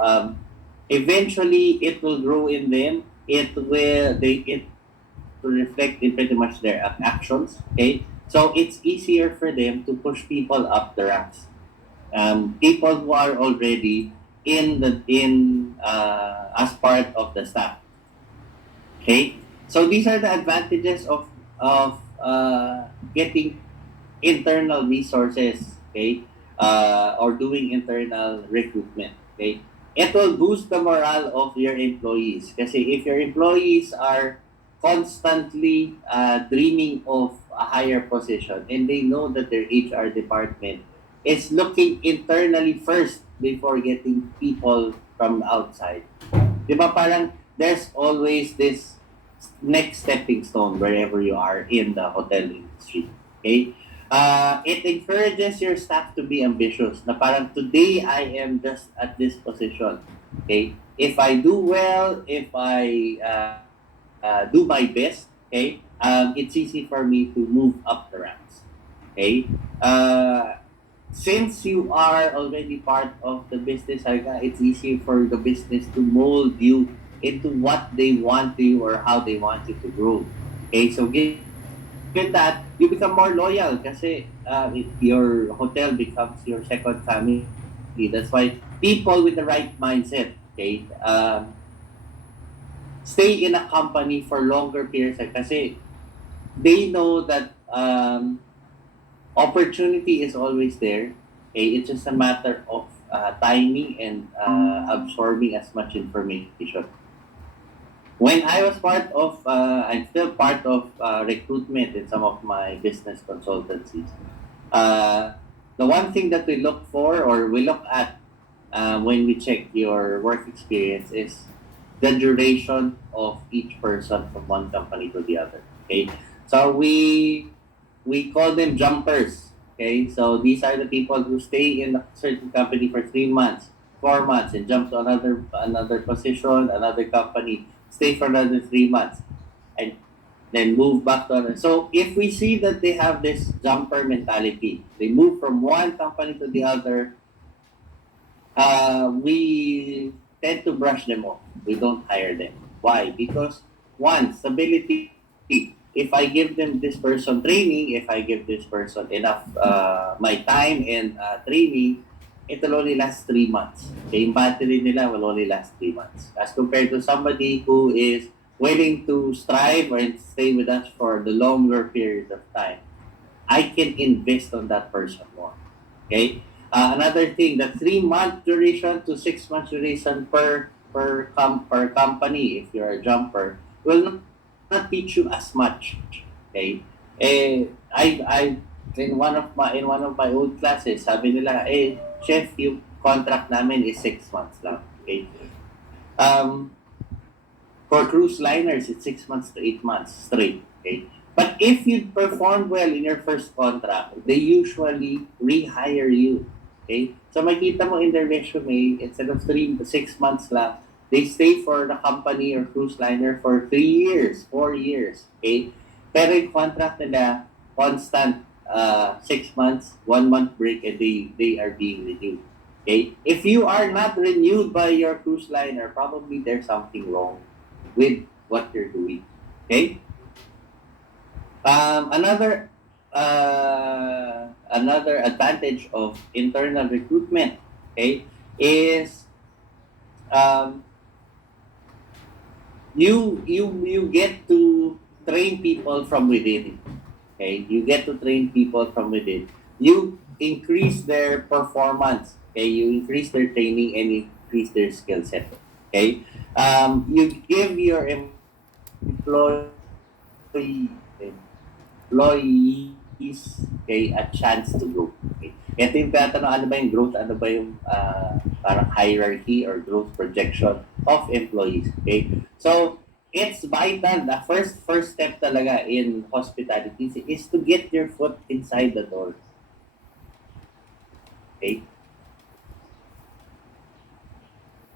eventually it will grow in them. It will reflect in pretty much their actions. Okay, so it's easier for them to push people up the ranks. People who are already in as part of the staff. Okay, so these are the advantages of getting internal resources, okay, or doing internal recruitment, okay. It will boost the morale of your employees. Kasi if your employees are constantly dreaming of a higher position and they know that their HR department is looking internally first before getting people from outside. Di ba parang there's always this next stepping stone wherever you are in the hotel industry. Okay? It encourages your staff to be ambitious. Na parang today I am just at this position. Okay? If I do well, if I do my best, okay, it's easy for me to move up the ranks. Okay? Since you are already part of the business, it's easy for the business to mold you into what they want you or how they want you to grow. Okay, so with that, you become more loyal kasi your hotel becomes your second family. That's why people with the right mindset, okay, stay in a company for longer periods kasi they know that opportunity is always there. Okay, it's just a matter of timing and absorbing as much information. When I was part of, I'm still part of recruitment in some of my business consultancies. The one thing that we look for or we look at when we check your work experience is the duration of each person from one company to the other. Okay, so we call them jumpers. Okay, so these are the people who stay in a certain company for 3 months, 4 months, and jump to another position, another company, stay for another 3 months, and then move back to another. So if we see that they have this jumper mentality, they move from one company to the other, we tend to brush them off. We don't hire them. Why? Because one, stability. If I give them this person training, if I give this person enough my time and training, it will only last 3 months. Okay, yung battery nila will only last 3 months. As compared to somebody who is willing to strive and stay with us for the longer period of time, I can invest on that person more. Okay? Another thing, the 3 month duration to 6 months duration per company, if you're a jumper, will not teach you as much. Okay? I in one of my old classes, sabi nila, chef, yung contract namin is 6 months lang. Okay? For cruise liners, it's 6 months to 8 months straight. Okay? But if you perform well in your first contract, they usually rehire you. Okay? So makita mo in their resume, instead of 6 months lang, they stay for the company or cruise liner for 3 years, 4 years. Okay? Pero yung contract nila, constant 6 months, 1 month break, and they are being renewed. Okay, if you are not renewed by your cruise liner, probably there's something wrong with what you're doing. Okay. Another another advantage of internal recruitment, okay, is um, you get to train people from within. Okay, you get to train people from within. You increase their performance. Okay, you increase their training and increase their skill set. Okay, you give your employees, okay, a chance to grow. Okay. Ito yung tatanong, ano ba yung growth, ano ba yung parang hierarchy or growth projection of employees. Okay. So, it's vital. The first step talaga in hospitality is to get your foot inside the door. Okay.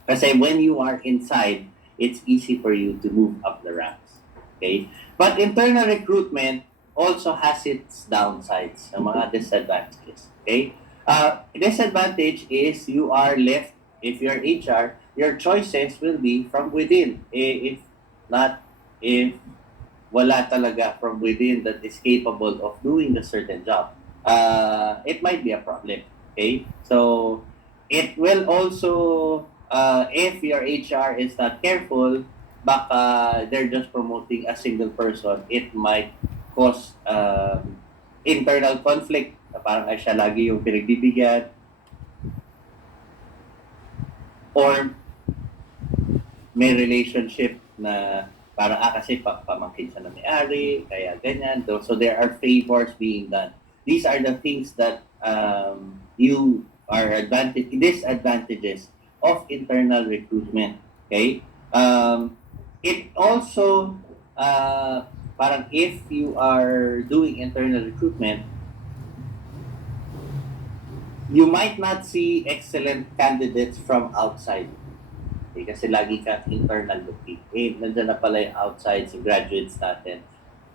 Kasi when you are inside, it's easy for you to move up the ranks. Okay? But internal recruitment also has its downsides, ang mga disadvantages. Okay? Disadvantage is you are left, if you're HR, your choices will be from within. If wala talaga from within that is capable of doing a certain job, it might be a problem. Okay? So, it will also, if your HR is not careful, baka they're just promoting a single person, it might cause internal conflict. Parang ay siya lagi yung pinagbibigyan. Or may relationship na parang kasi pamangkin siya na may-ari, kaya ganyan. So there are favors being done. These are the things that you are disadvantages of internal recruitment. Okay? It also, parang if you are doing internal recruitment, you might not see excellent candidates from outside. Okay, kasi lagi kang internal looking. Nandiyan na pala yung outside, so graduates natin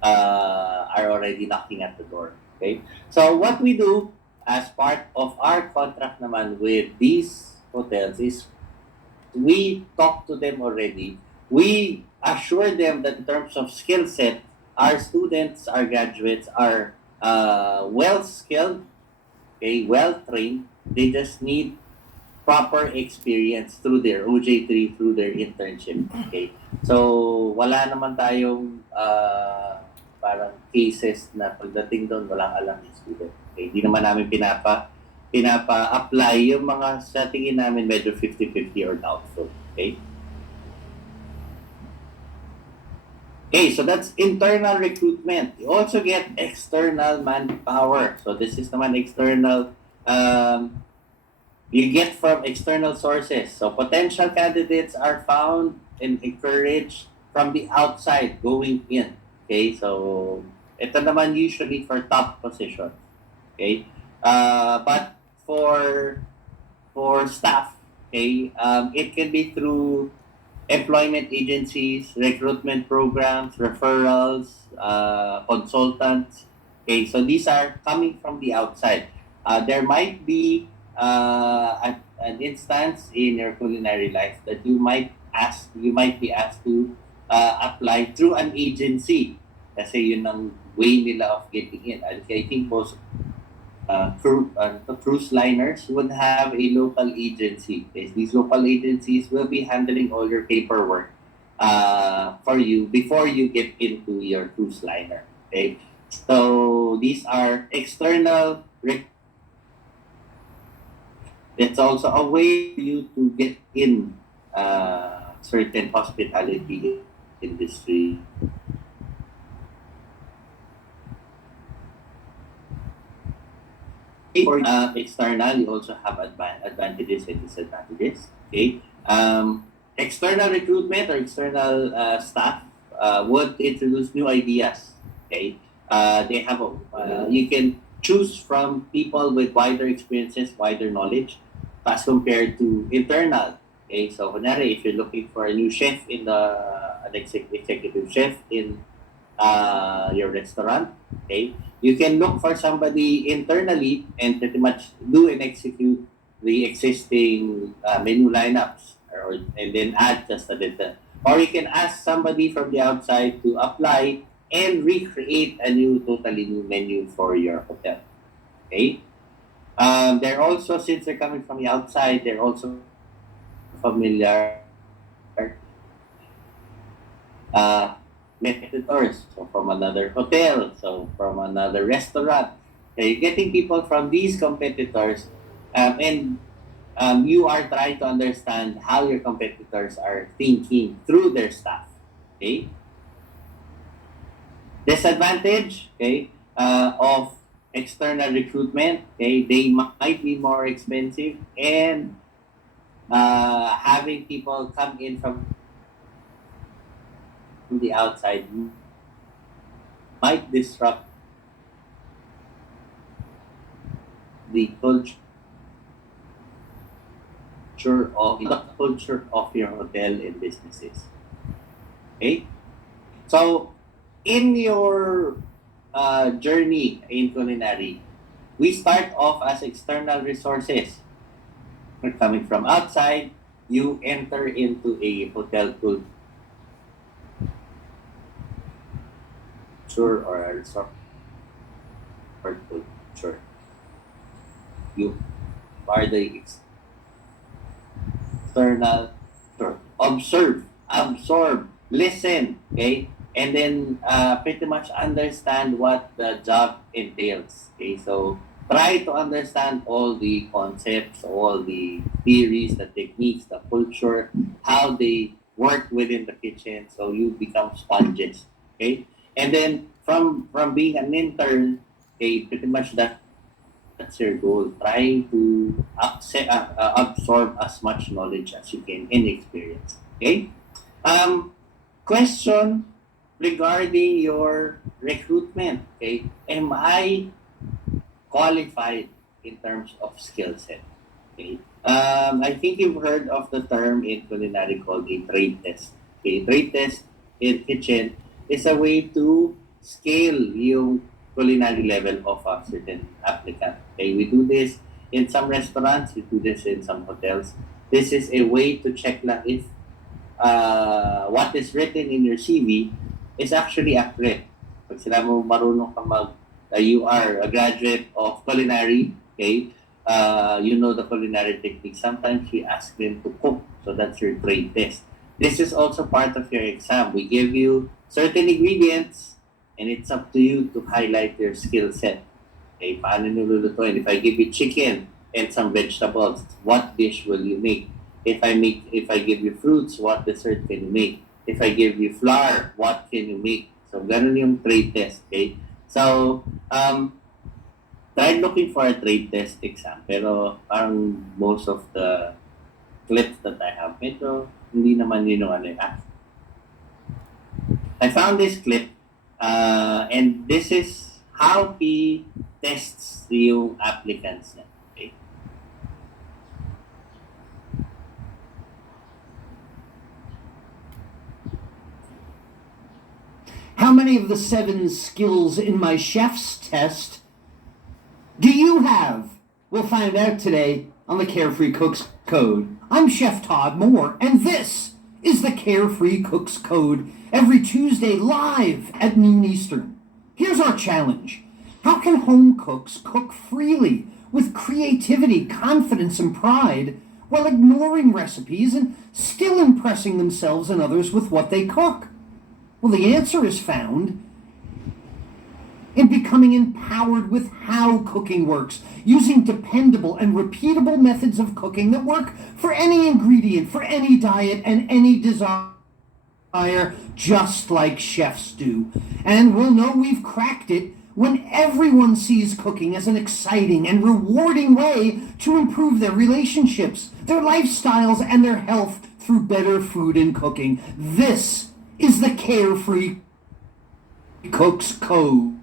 are already knocking at the door. Okay? So what we do as part of our contract naman with these hotels is we talk to them already. We assure them that in terms of skill set, our students, our graduates are well-skilled, okay, well-trained. They just need proper experience through their OJ3, through their internship. Okay? So, wala naman tayong parang cases na pagdating doon, walang alam yung student. Okay? Hindi naman namin pinapa-apply yung mga sa tingin namin medyo 50-50 or doubtful. Okay? Okay, so that's internal recruitment. You also get external manpower. So this is naman external, you get from external sources. So potential candidates are found and encouraged from the outside going in. Okay, so ito naman usually for top positions. Okay, but for staff, okay, it can be through employment agencies, recruitment programs, referrals, consultants. Okay, so these are coming from the outside. There might be an instance in your culinary life that you might be asked to apply through an agency. Kasi yun ang way nila of getting in. I think most cruise liners would have a local agency. Okay? These local agencies will be handling all your paperwork for you before you get into your cruise liner. Okay, so these are external. It's also a way for you to get in certain hospitality industry. For external, you also have advantages and disadvantages. Okay, external recruitment or external staff would introduce new ideas. Okay, they have you can choose from people with wider experiences, wider knowledge, as compared to internal. Okay, so if you're looking for a new chef in an executive chef in your restaurant. Okay, you can look for somebody internally and pretty much do and execute the existing menu lineups, and then add just a little. Or you can ask somebody from the outside to apply and recreate a totally new menu for your hotel. Okay. They're also, since they're coming from the outside, they're also familiar uh, competitors. So from another hotel, so from another restaurant. Okay, getting people from these competitors, and you are trying to understand how your competitors are thinking through their staff. Okay. Disadvantage, okay, of external recruitment. Okay, they might be more expensive, and having people come in from the outside might disrupt the culture of your hotel and businesses. Okay, so in your journey in culinary, we start off as external resources. We're coming from outside, you enter into a hotel culture or a resort culture. You are the external, observe, absorb, listen, okay, and then pretty much understand what the job entails. Okay, so try to understand all the concepts, all the theories, the techniques, the culture, how they work within the kitchen. So you become sponges. Okay, and then from being an intern, okay, pretty much that's your goal. Try to absorb as much knowledge as you can and experience. Okay. Question regarding your recruitment. Okay, am I qualified in terms of skill set? Okay. I think you've heard of the term in culinary called a trade test. Okay, trade test in kitchen is a way to scale yung culinary level of a certain applicant. Okay, we do this in some restaurants, we do this in some hotels. This is a way to check lang if what is written in your CV is actually accurate. Pag sila mo marunong ka you are a graduate of culinary, okay, you know the culinary technique. Sometimes we ask them to cook, so that's your trade test. This is also part of your exam. We give you certain ingredients, and it's up to you to highlight your skill set. Okay, paano nilulutuin? If I give you chicken and some vegetables, what dish will you make? If I give you fruits, what dessert can you make? If I give you flour, what can you make? So, ganun yung trade test, okay? So, try looking for a trade test exam. Pero, parang most of the clips that I have, medyo hindi naman yun yung I found this clip, and this is how he tests yung applicants niya. Okay? How many of the 7 skills in my chef's test do you have? We'll find out today on the Carefree Cooks Code. I'm Chef Todd Moore, and this is the Carefree Cooks Code, every Tuesday live at noon Eastern. Here's our challenge. How can home cooks cook freely with creativity, confidence, and pride while ignoring recipes and still impressing themselves and others with what they cook? Well, the answer is found in becoming empowered with how cooking works, using dependable and repeatable methods of cooking that work for any ingredient, for any diet, and any desire, just like chefs do. And we'll know we've cracked it when everyone sees cooking as an exciting and rewarding way to improve their relationships, their lifestyles, and their health through better food and cooking. This is the Carefree Cooks Code.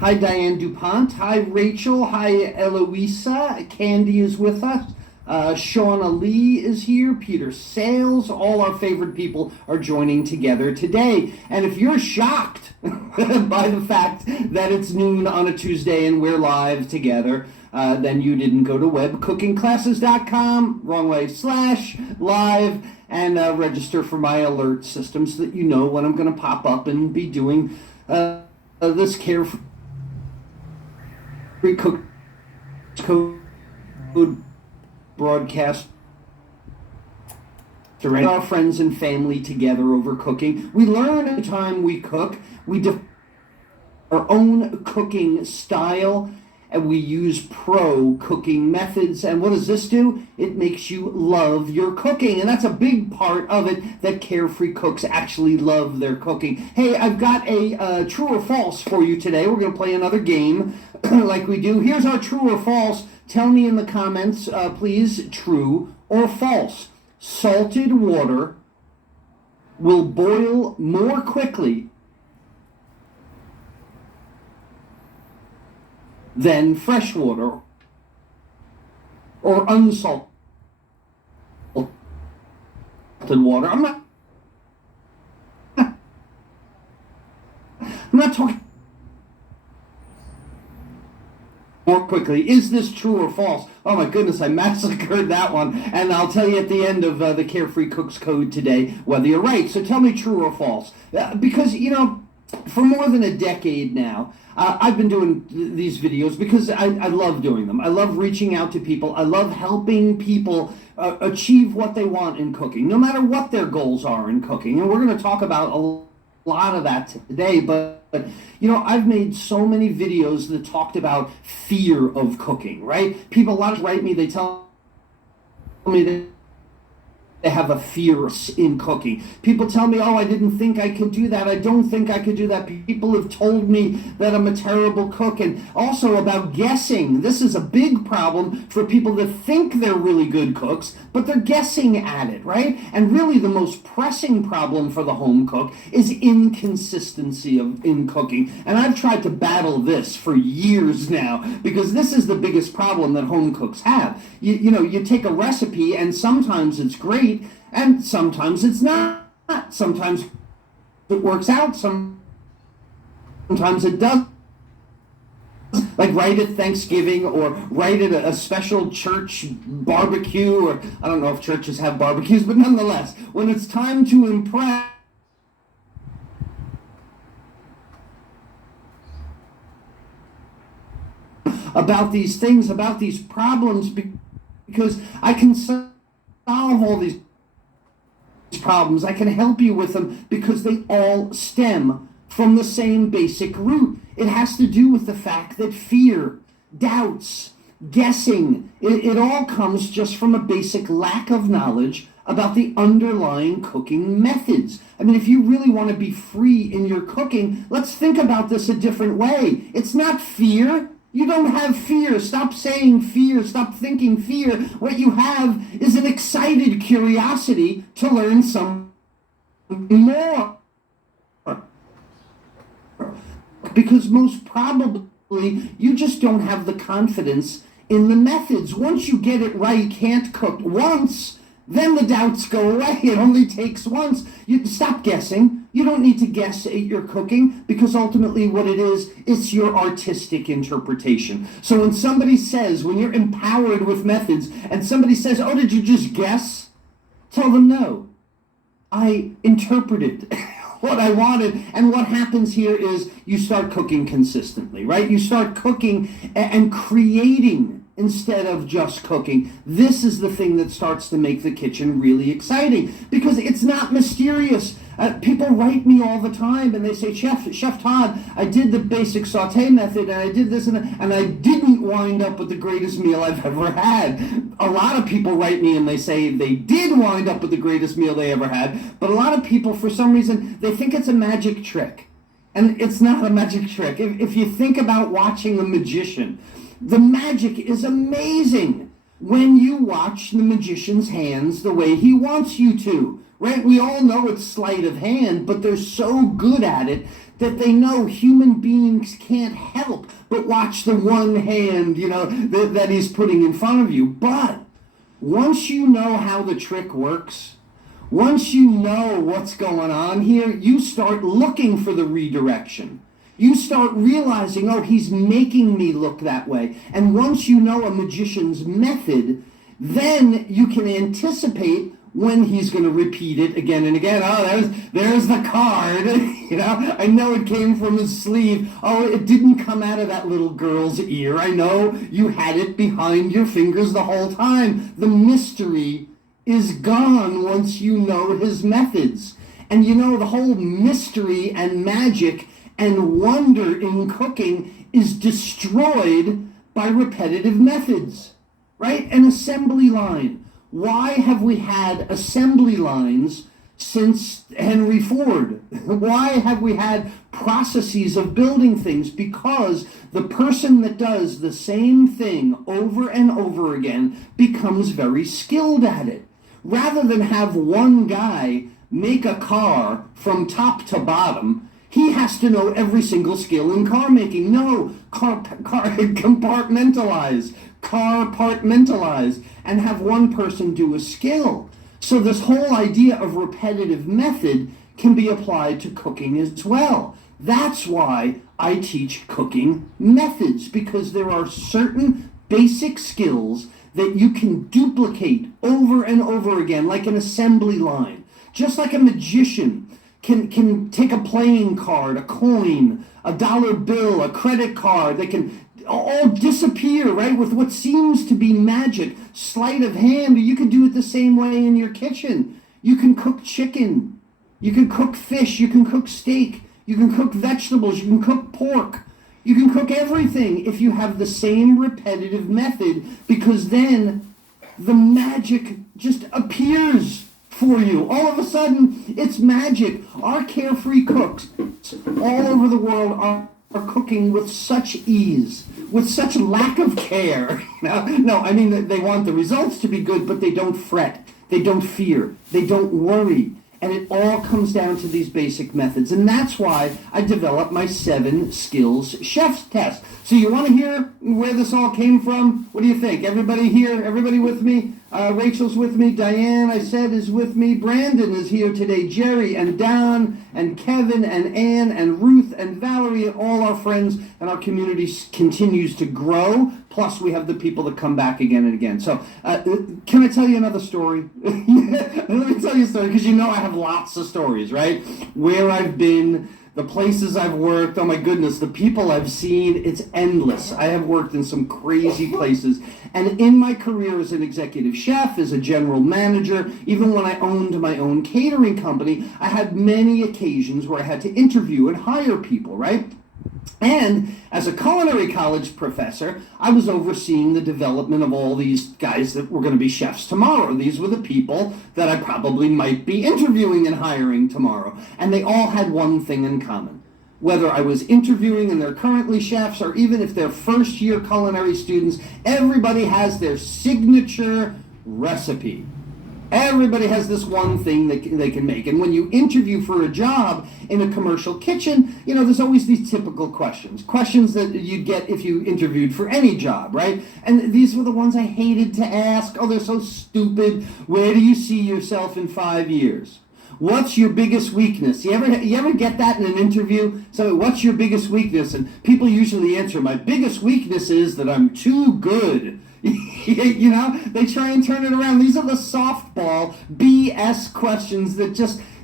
Hi, Diane DuPont. Hi, Rachel. Hi, Eloisa. Candy is with us. Shauna Lee is here. Peter Sales. All our favorite people are joining together today. And if you're shocked by the fact that it's noon on a Tuesday and we're live together, then you didn't go to webcookingclasses.com, wrong way, /live, and register for my alert system so that you know when I'm going to pop up and be doing this carefree cook code broadcast to bring our friends and family together over cooking. We learn every time we cook. We develop our own cooking style, and we use pro cooking methods. And what does this do? It makes you love your cooking. And that's a big part of it, that carefree cooks actually love their cooking. Hey, I've got a true or false for you today. We're going to play another game like we do. Here's our true or false. Tell me in the comments, please, true or false. Salted water will boil more quickly than fresh water or unsalted water. I'm not talking more quickly. Is this true or false? Oh my goodness, I massacred that one. And I'll tell you at the end of the Carefree Cooks Code today whether you're right. So tell me true or false. Because, you know, for more than a decade now, I've been doing these videos because I love doing them. I love reaching out to people. I love helping people achieve what they want in cooking, no matter what their goals are in cooking. And we're going to talk about a lot of that today. But you know, I've made so many videos that talked about fear of cooking, right? People, a lot of write me, they tell me that they have a fear in cooking. People tell me, oh, I didn't think I could do that. I don't think I could do that. People have told me that I'm a terrible cook. And also about guessing. This is a big problem for people that think they're really good cooks, but they're guessing at it, right? And really the most pressing problem for the home cook is inconsistency in cooking. And I've tried to battle this for years now because this is the biggest problem that home cooks have. You know, you take a recipe and sometimes it's great, and sometimes it's not. Sometimes it works out, sometimes it doesn't. Like right at Thanksgiving or right at a special church barbecue, or I don't know if churches have barbecues, but nonetheless, when it's time to impress about these things, about these problems, because I can solve all these problems. I can help you with them because they all stem from the same basic root. It has to do with the fact that fear, doubts, guessing, it all comes just from a basic lack of knowledge about the underlying cooking methods. I mean, if you really want to be free in your cooking, let's think about this a different way. It's not fear. You don't have fear. Stop saying fear. Stop thinking fear. What you have is an excited curiosity to learn something more. Because most probably you just don't have the confidence in the methods. Once you get it right, can't cook once, then the doubts go away. It only takes once. You stop guessing. You don't need to guess at your cooking because ultimately what it is, it's your artistic interpretation. So when somebody says, when you're empowered with methods and somebody says, oh, did you just guess? Tell them no. I interpreted what I wanted. And what happens here is you start cooking consistently, right? You start cooking and creating instead of just cooking. This is the thing that starts to make the kitchen really exciting because it's not mysterious. People write me all the time and they say, Chef Todd, I did the basic saute method and I did this and I didn't wind up with the greatest meal I've ever had. A lot of people write me and they say they did wind up with the greatest meal they ever had, but a lot of people, for some reason, they think it's a magic trick. And it's not a magic trick. If you think about watching a magician, the magic is amazing when you watch the magician's hands the way he wants you to. Right? We all know it's sleight of hand, but they're so good at it that they know human beings can't help but watch the one hand, you know, that he's putting in front of you. But once you know how the trick works, once you know what's going on here, you start looking for the redirection. You start realizing, oh, he's making me look that way. And once you know a magician's method, then you can anticipate when he's going to repeat it again and again. Oh, there's the card. I know it came from his sleeve. Oh, it didn't come out of that little girl's ear. I know you had it behind your fingers the whole time. The mystery is gone once you know his methods. And the whole mystery and magic and wonder in cooking is destroyed by repetitive methods, right? An assembly line. Why have we had assembly lines since Henry Ford? Why have we had processes of building things? Because the person that does the same thing over and over again becomes very skilled at it. Rather than have one guy make a car from top to bottom, he has to know every single skill in car making. No, compartmentalize, and have one person do a skill. So this whole idea of repetitive method can be applied to cooking as well. That's why I teach cooking methods, because there are certain basic skills that you can duplicate over and over again, like an assembly line. Just like a magician can take a playing card, a coin, a dollar bill, a credit card. They can all disappear, right, with what seems to be magic, sleight of hand. You can do it the same way in your kitchen. You can cook chicken. You can cook fish. You can cook steak. You can cook vegetables. You can cook pork. You can cook everything if you have the same repetitive method, because then the magic just appears for you. All of a sudden, it's magic. Our carefree cooks all over the world are cooking with such ease, with such lack of care. No, I mean, they want the results to be good, but they don't fret. They don't fear. They don't worry. And it all comes down to these basic methods. And that's why I developed my 7 skills chef's test. So you want to hear where this all came from? What do you think? Everybody here? Everybody with me? Rachel's with me. Diane, I said, is with me. Brandon is here today. Jerry and Don and Kevin and Ann and Ruth and Valerie and all our friends. And our community continues to grow. Plus, we have the people that come back again and again. So, can I tell you another story? Let me tell you a story, because I have lots of stories, right? Where I've been, the places I've worked, oh my goodness, the people I've seen, it's endless. I have worked in some crazy places. And in my career as an executive chef, as a general manager, even when I owned my own catering company, I had many occasions where I had to interview and hire people, right? And as a culinary college professor, I was overseeing the development of all these guys that were going to be chefs tomorrow. These were the people that I probably might be interviewing and hiring tomorrow. And they all had one thing in common. Whether I was interviewing and they're currently chefs, or even if they're first-year culinary students, everybody has their signature recipe. Everybody has this one thing that they can make. And when you interview for a job in a commercial kitchen, there's always these typical questions. Questions that you'd get if you interviewed for any job, right? And these were the ones I hated to ask. Oh, they're so stupid. Where do you see yourself in 5 years? What's your biggest weakness? You ever get that in an interview? So what's your biggest weakness? And people usually answer, my biggest weakness is that I'm too good. They try and turn it around. These are the softball BS questions that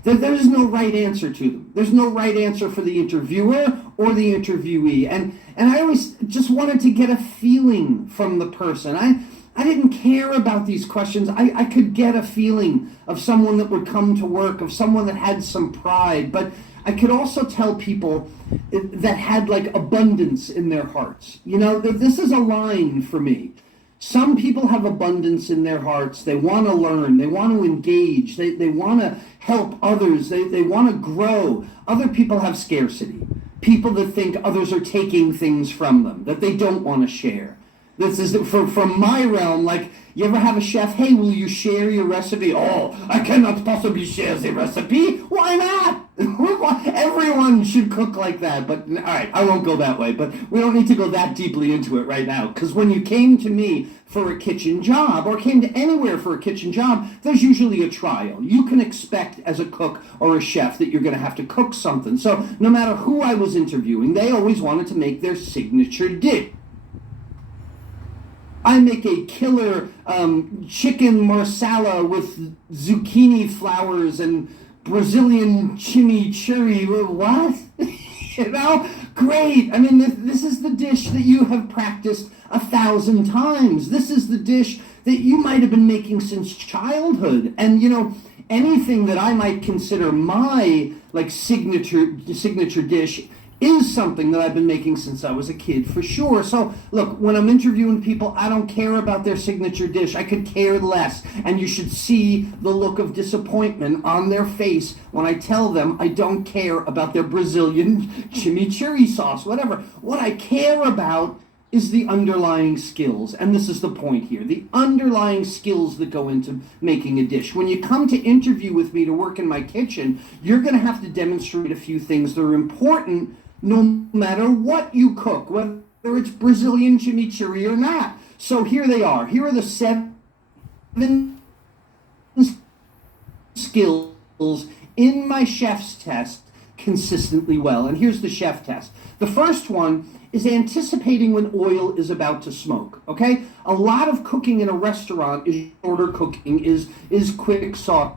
there's no right answer to them. There's no right answer for the interviewer or the interviewee. And I always just wanted to get a feeling from the person. I didn't care about these questions. I could get a feeling of someone that would come to work, of someone that had some pride. But I could also tell people that had like abundance in their hearts. This is a line for me. Some people have abundance in their hearts. They want to learn. They want to engage. They want to help others. They want to grow. Other people have scarcity. People that think others are taking things from them, that they don't want to share. This is from my realm. Like, you ever have a chef, hey, will you share your recipe? Oh, I cannot possibly share the recipe. Why not? Everyone should cook like that. But, all right, I won't go that way. But we don't need to go that deeply into it right now. Because when you came to me for a kitchen job, or came to anywhere for a kitchen job, there's usually a trial. You can expect as a cook or a chef that you're going to have to cook something. So no matter who I was interviewing, they always wanted to make their signature dish. I make a killer chicken marsala with zucchini flowers and Brazilian chimichurri. What? You know? Great. I mean, this is the dish that you have practiced 1,000 times. This is the dish that you might have been making since childhood. And, you know, anything that I might consider my, like, signature dish is something that I've been making since I was a kid, for sure. So, look, when I'm interviewing people, I don't care about their signature dish. I could care less. And you should see the look of disappointment on their face when I tell them I don't care about their Brazilian chimichurri sauce, whatever. What I care about is the underlying skills. And this is the point here. The underlying skills that go into making a dish. When you come to interview with me to work in my kitchen, you're going to have to demonstrate a few things that are important no matter what you cook, whether it's Brazilian chimichurri or not. So here they are. Here are the 7 skills in my chef's test consistently well. And here's the chef test. The first one is anticipating when oil is about to smoke, okay? A lot of cooking in a restaurant is shorter cooking, is quick saute.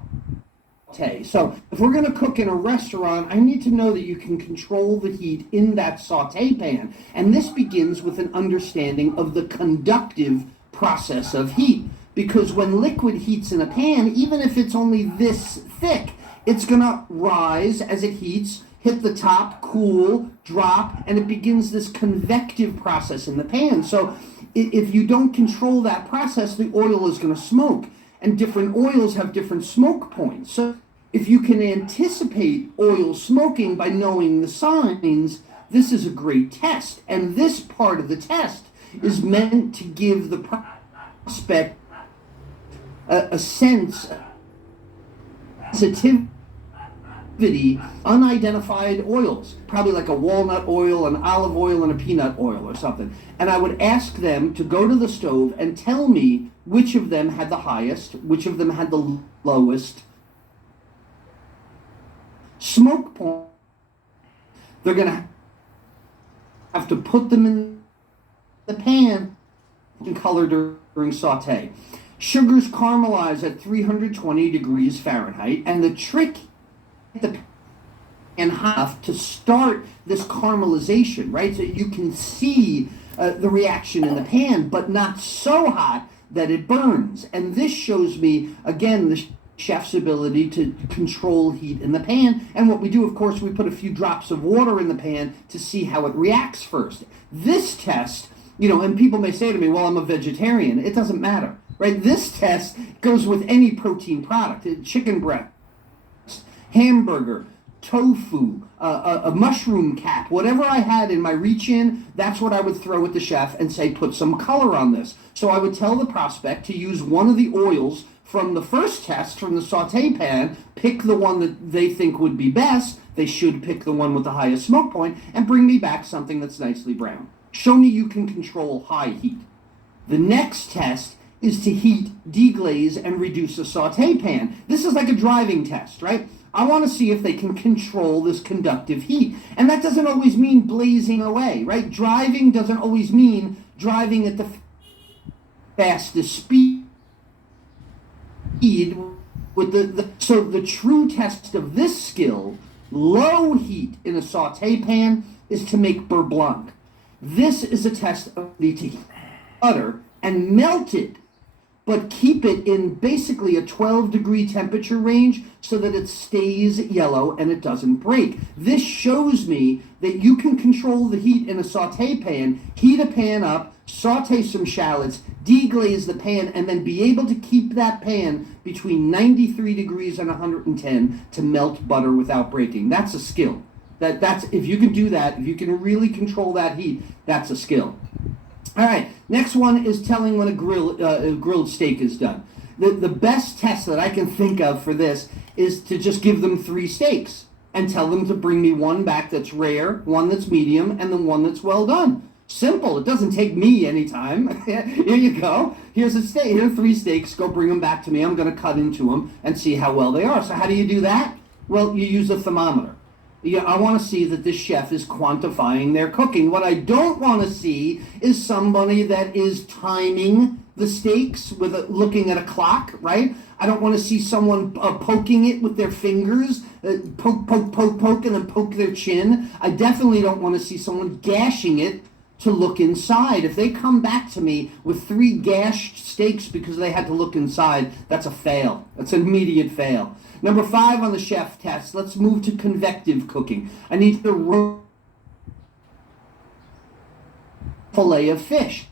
So if we're going to cook in a restaurant, I need to know that you can control the heat in that saute pan. And this begins with an understanding of the conductive process of heat. Because when liquid heats in a pan, even if it's only this thick, it's going to rise as it heats, hit the top, cool, drop, and it begins this convective process in the pan. So if you don't control that process, the oil is going to smoke. And different oils have different smoke points. So if you can anticipate oil smoking by knowing the signs, this is a great test. And this part of the test is meant to give the prospect a sense of sensitivity, unidentified oils, probably like a walnut oil, an olive oil, and a peanut oil or something. And I would ask them to go to the stove and tell me which of them had the highest, which of them had the lowest smoke point. They're going to have to put them in the pan and color during saute. Sugars caramelize at 320 degrees Fahrenheit, and the trick the pan hot to start this caramelization, right? So you can see the reaction in the pan, but not so hot that it burns. And this shows me, again, the chef's ability to control heat in the pan. And what we do, of course, we put a few drops of water in the pan to see how it reacts first. This test, you know, and people may say to me, well, I'm a vegetarian. It doesn't matter, right? This test goes with any protein product, chicken breast, hamburger, tofu, a mushroom cap, whatever I had in my reach-in, that's what I would throw at the chef and say, put some color on this. So I would tell the prospect to use one of the oils from the first test, from the saute pan, pick the one that they think would be best. They should pick the one with the highest smoke point, and bring me back something that's nicely brown. Show me you can control high heat. The next test is to heat, deglaze, and reduce a saute pan. This is like a driving test, right? I want to see if they can control this conductive heat. And that doesn't always mean blazing away, right? Driving doesn't always mean driving at the fastest speed. With so the true test of this skill, low heat in a saute pan, is to make beurre blanc. This is a test of the to heat butter and melt it, but keep it in basically a 12-degree temperature range so that it stays yellow and it doesn't break. This shows me that you can control the heat in a saute pan, heat a pan up, saute some shallots, deglaze the pan, and then be able to keep that pan between 93 degrees and 110 to melt butter without breaking. That's a skill. That's if you can do that, if you can really control that heat, that's a skill. All right, next one is telling when a grilled steak is done. The best test that I can think of for this is to just give them 3 steaks and tell them to bring me one back that's rare, one that's medium, and then one that's well done. Simple. It doesn't take me any time. Here you go. Here's a steak. Here are 3 steaks. Go bring them back to me. I'm going to cut into them and see how well they are. So how do you do that? Well, you use a thermometer. I want to see that this chef is quantifying their cooking. What I don't want to see is somebody that is timing the steaks with looking at a clock, right? I don't want to see someone poking it with their fingers, poke, and then poke their chin. I definitely don't want to see someone gashing it to look inside. If they come back to me with 3 gashed steaks because they had to look inside, that's a fail. That's an immediate fail. Number 5 on the chef test, let's move to convective cooking. I need to roast fillet of fish.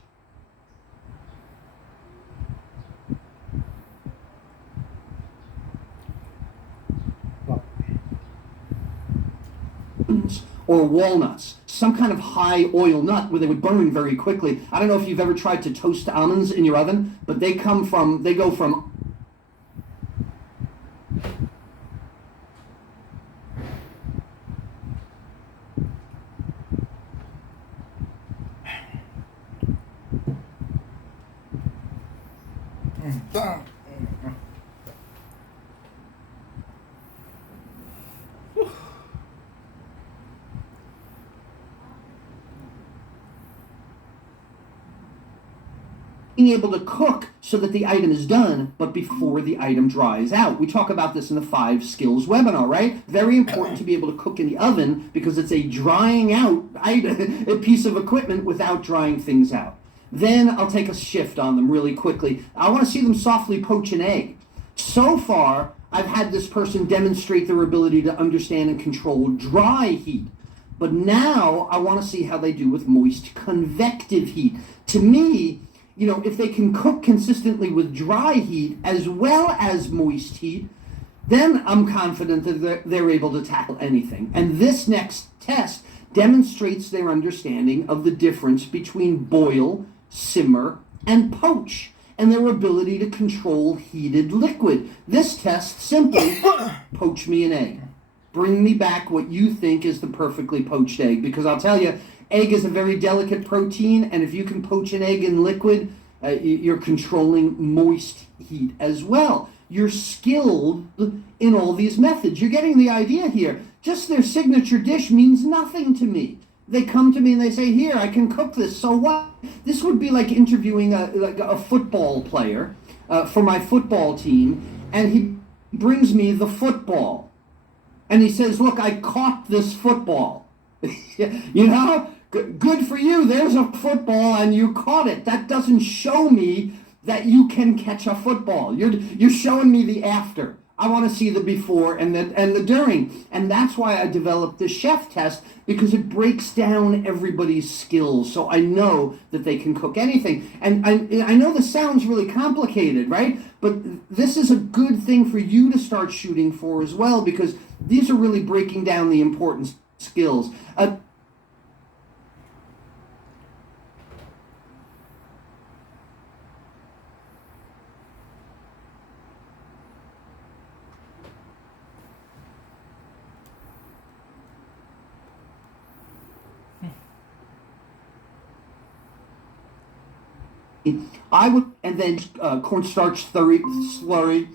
Or walnuts, some kind of high oil nut where they would burn very quickly. I don't know if you've ever tried to toast almonds in your oven, but they go from being able to cook so that the item is done, but before the item dries out. We talk about this in the 5 skills webinar, right? Very important to be able to cook in the oven because it's a drying out item, a piece of equipment without drying things out. Then I'll take a shift on them really quickly. I want to see them softly poach an egg. So far, I've had this person demonstrate their ability to understand and control dry heat. But now I want to see how they do with moist convective heat. To me, if they can cook consistently with dry heat as well as moist heat, then I'm confident that they're able to tackle anything. And this next test demonstrates their understanding of the difference between boil, simmer, and poach, and their ability to control heated liquid. This test simply, poach me an egg. Bring me back what you think is the perfectly poached egg, because I'll tell you, egg is a very delicate protein, and if you can poach an egg in liquid, you're controlling moist heat as well. You're skilled in all these methods. You're getting the idea here. Just their signature dish means nothing to me. They come to me and they say, here, I can cook this, so what? This would be like interviewing a football player for my football team, and he brings me the football. And he says, look, I caught this football. Good for you. There's a football and you caught it. That doesn't show me that you can catch a football. You're showing me the after. I want to see the before and the during. And that's why I developed the chef test, because it breaks down everybody's skills. So I know that they can cook anything. And I know this sounds really complicated, right? But this is a good thing for you to start shooting for as well, because these are really breaking down the important skills. I would, and then cornstarch slurry,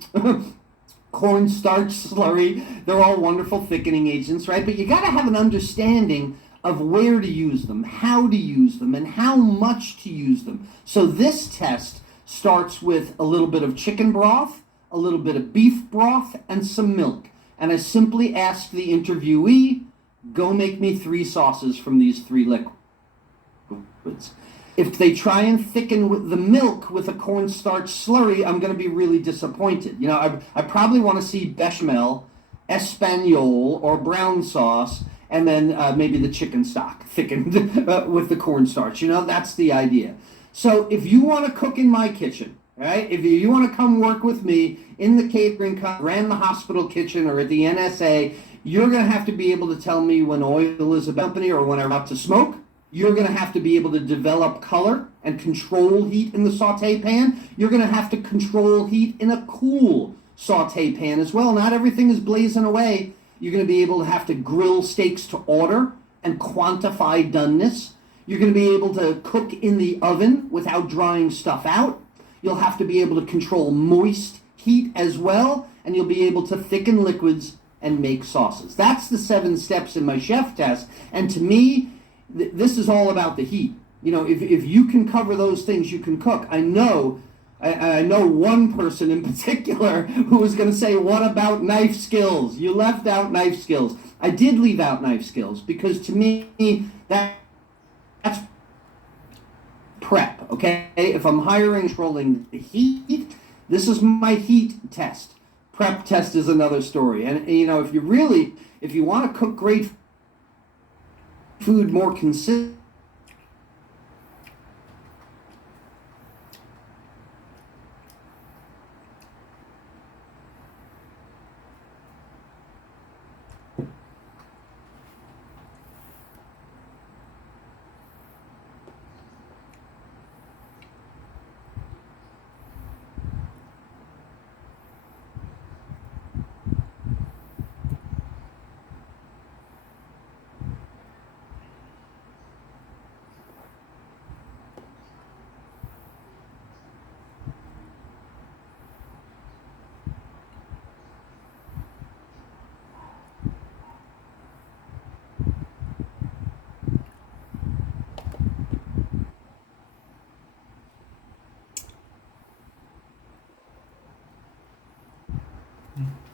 cornstarch slurry. They're all wonderful thickening agents, right? But you got to have an understanding of where to use them, how to use them, and how much to use them. So this test starts with a little bit of chicken broth, a little bit of beef broth, and some milk. And I simply ask the interviewee, go make me 3 sauces from these 3 liquids. If they try and thicken the milk with a cornstarch slurry, I'm going to be really disappointed. I probably want to see bechamel, espagnole, or brown sauce, and then maybe the chicken stock thickened with the cornstarch. That's the idea. So if you want to cook in my kitchen, right? If you want to come work with me in the catering company, ran the hospital kitchen, or at the NSA, you're going to have to be able to tell me when oil is a company or when I'm about to smoke, You're going to have to be able to develop color and control heat in the saute pan. You're going to have to control heat in a cool saute pan as well. Not everything is blazing away. You're going to be able to have to grill steaks to order and quantify doneness. You're going to be able to cook in the oven without drying stuff out. You'll have to be able to control moist heat as well, and you'll be able to thicken liquids and make sauces. That's the 7 steps in my chef test. And to me, this is all about the heat. You know, if you can cover those things, you can cook. I know one person in particular who was going to say, what about knife skills? You left out knife skills. I did leave out knife skills because to me, that's prep, okay? If I'm hiring, controlling the heat, this is my heat test. Prep test is another story. And, you know, if you want to cook great food more consistent,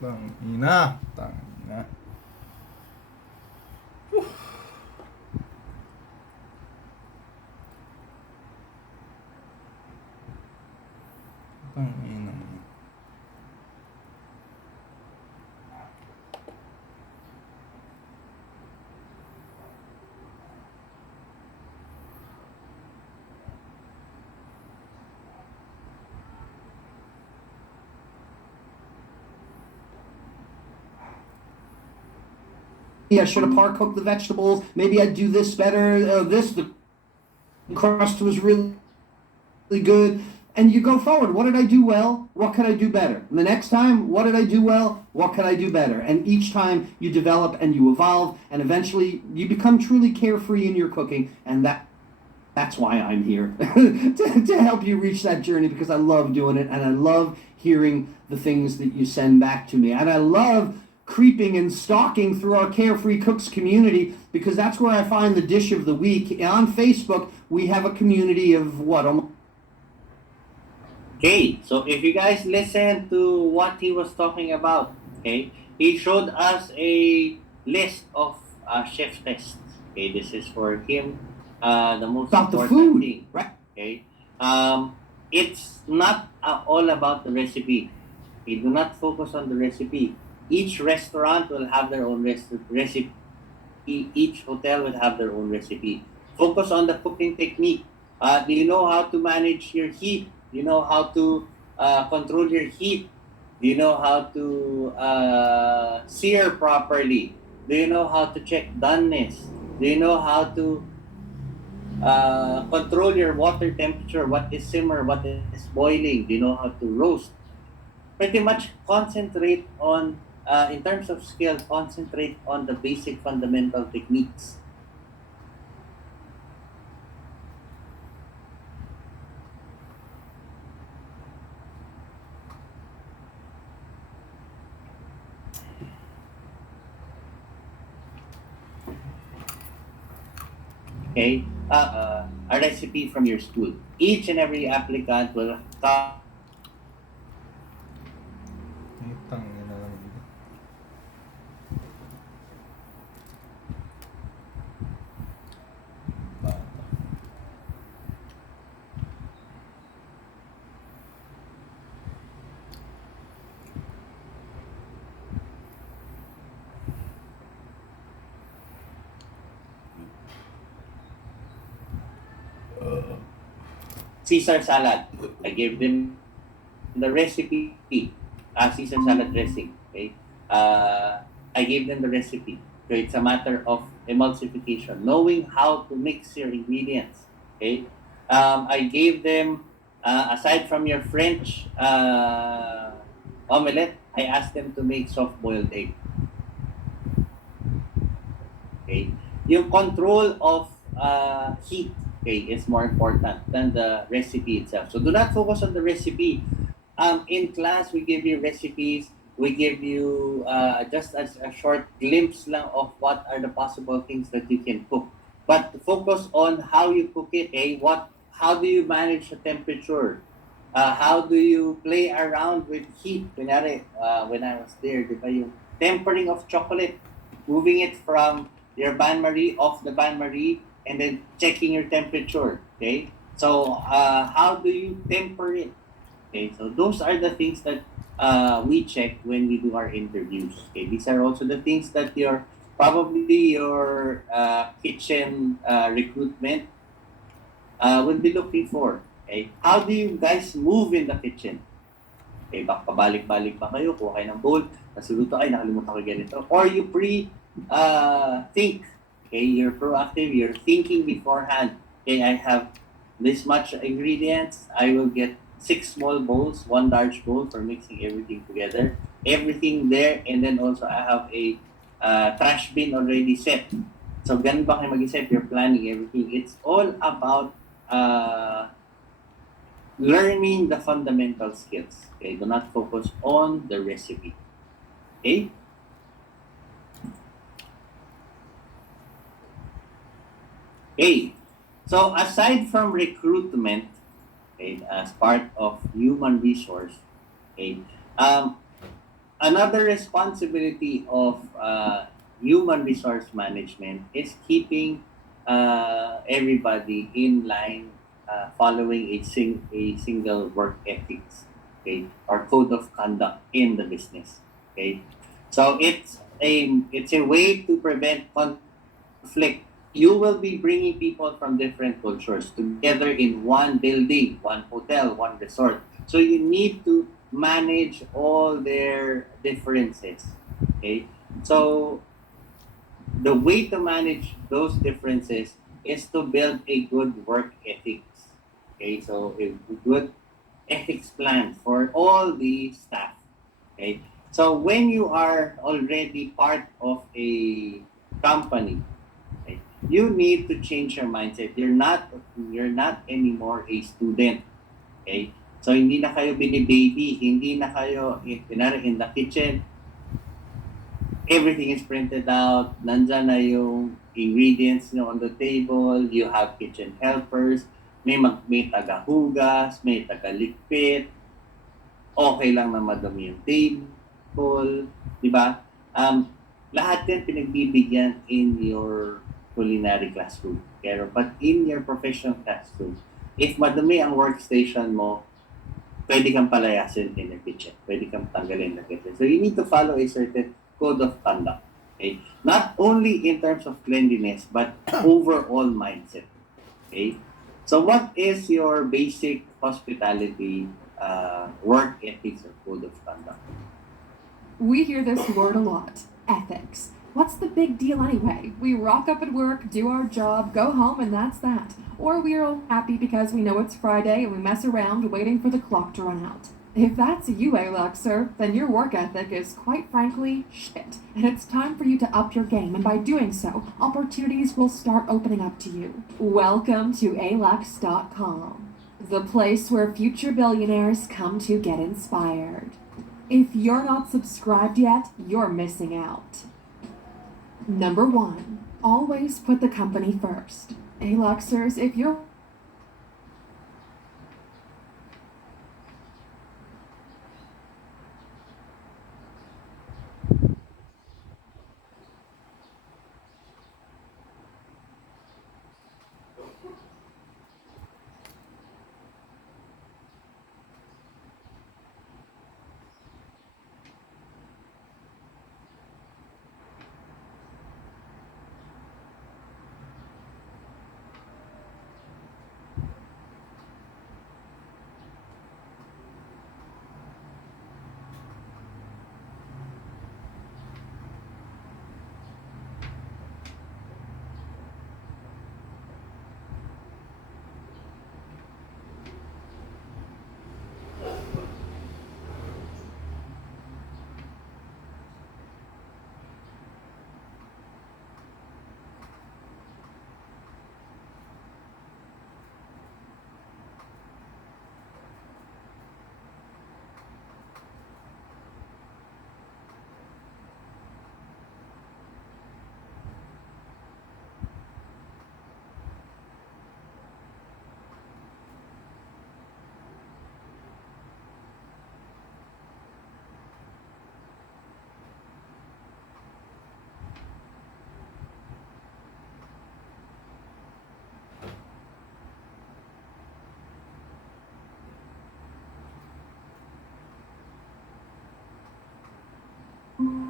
Tangina. Tangina. I should have par cooked the vegetables. Maybe I'd do this better. The crust was really good. And you go forward. What did I do well? What could I do better? And the next time, what did I do well? What could I do better? And each time you develop and you evolve, and eventually you become truly carefree in your cooking. And that's why I'm here, to help you reach that journey, because I love doing it, and I love hearing the things that you send back to me. And I love creeping and stalking through our Carefree Cooks community, because that's where I find the dish of the week. On Facebook, we have a community of almost. Okay, so if you guys listen to what he was talking about, okay, he showed us a list of chef tests. Okay, this is for him. The most about important the food, thing, right? Okay, it's not all about the recipe. Okay, do not focus on the recipe. Each restaurant will have their own recipe. Each hotel will have their own recipe. Focus on the cooking technique. Do you know how to manage your heat? Do you know how to control your heat? Do you know how to sear properly? Do you know how to check doneness? Do you know how to control your water temperature? What is simmer? What is boiling? Do you know how to roast? Pretty much concentrate on, in terms of skill, concentrate on the basic fundamental techniques. Okay, a recipe from your school. Each and every applicant will come. Tangina lang dito. Caesar salad. I gave them the recipe. Caesar salad dressing. Okay. I gave them the recipe. So it's a matter of emulsification, knowing how to mix your ingredients. Okay, I gave them aside from your French omelette, I asked them to make soft-boiled egg. Okay, yung control of heat, okay, is more important than the recipe itself. So do not focus on the recipe. In class, we give you recipes. We give you just as a short glimpse lang of what are the possible things that you can cook. But focus on how you cook it. How do you manage the temperature? How do you play around with heat? Kunyari, when I was there, di ba yung tempering of chocolate, moving it from your bain-marie off the bain-marie and then checking your temperature. Okay, so how do you temper it? Okay, so those are the things that we check when we do our interviews. Okay, these are also the things that your kitchen recruitment will be looking for. Okay, how do you guys move in the kitchen? Okay, baka pabalik-balik pa kayo, kuha kayo ng bowl, nasiluto, ay nakalimutan ko ganito. Or you think, okay, you're proactive, you're thinking beforehand. Okay, I have this much ingredients, I will get 6 small bowls, 1 large bowl for mixing everything together. Everything there, and then also I have a trash bin already set. So ganun ba kayo mag-isip? You're planning everything. It's all about learning the fundamental skills. Okay, do not focus on the recipe. Okay? Okay. So aside from recruitment, okay, as part of human resource, okay, another responsibility of human resource management is keeping everybody in line, following a single work ethics, okay, or code of conduct in the business. Okay, so it's a way to prevent conflict. You will be bringing people from different cultures together in one building, one hotel, one resort. So you need to manage all their differences. Okay, so the way to manage those differences is to build a good work ethics. Okay, so a good ethics plan for all the staff. Okay, so when you are already part of a company, okay, you need to change your mindset. You're not anymore a student. Okay, so hindi na kayo bini-baby, hindi na kayo in the kitchen. Everything is printed out, nandyan na yung ingredients nyo on the table, you have kitchen helpers, may taga-hugas, may taga-likpit, okay lang na madami yung table, di ba? Lahat yan pinagbibigyan in your culinary classroom. But in your professional classroom, if madumi ang workstation mo, pwede kang palayasin in the kitchen. Pwede kang tanggalin in the kitchen. So you need to follow a certain code of conduct. Okay? Not only in terms of cleanliness, but overall mindset. Okay? So what is your basic hospitality work ethics or code of conduct? We hear this word a lot. Ethics. What's the big deal anyway? We rock up at work, do our job, go home, and that's that. Or we're all happy because we know it's Friday and we mess around waiting for the clock to run out. If that's you, Luxor, then your work ethic is quite frankly shit. And it's time for you to up your game, and by doing so, opportunities will start opening up to you. Welcome to alux.com, the place where future billionaires come to get inspired. If you're not subscribed yet, you're missing out. Number 1, always put the company first. Luxors, if you're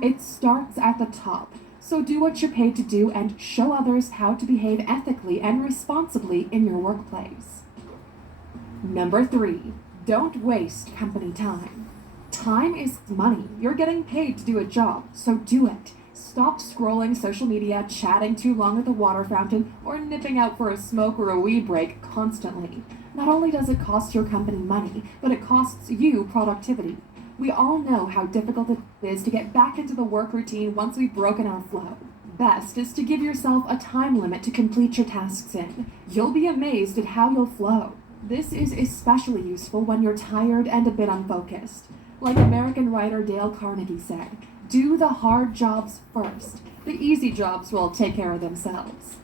It starts at the top. So do what you're paid to do and show others how to behave ethically and responsibly in your workplace. Number 3, don't waste company time. Time is money. You're getting paid to do a job, so do it. Stop scrolling social media, chatting too long at the water fountain, or nipping out for a smoke or a wee break constantly. Not only does it cost your company money, but it costs you productivity. We all know how difficult it is to get back into the work routine once we've broken our flow. Best is to give yourself a time limit to complete your tasks in. You'll be amazed at how you'll flow. This is especially useful when you're tired and a bit unfocused. Like American writer Dale Carnegie said, do the hard jobs first. The easy jobs will take care of themselves.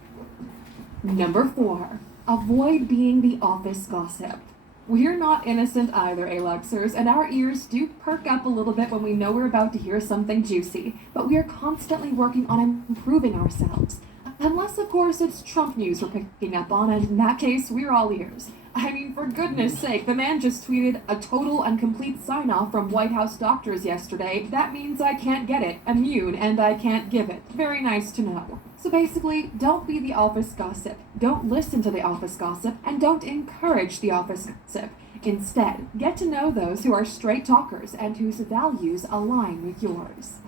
Number 4, avoid being the office gossip. We're not innocent either, Aluxers, and our ears do perk up a little bit when we know we're about to hear something juicy, but we are constantly working on improving ourselves. Unless, of course, it's Trump news we're picking up on, and in that case, we're all ears. I mean, for goodness sake, the man just tweeted a total and complete sign-off from White House doctors yesterday. That means I can't get it, immune, and I can't give it. Very nice to know. So basically, don't be the office gossip, don't listen to the office gossip, and don't encourage the office gossip. Instead, get to know those who are straight talkers and whose values align with yours.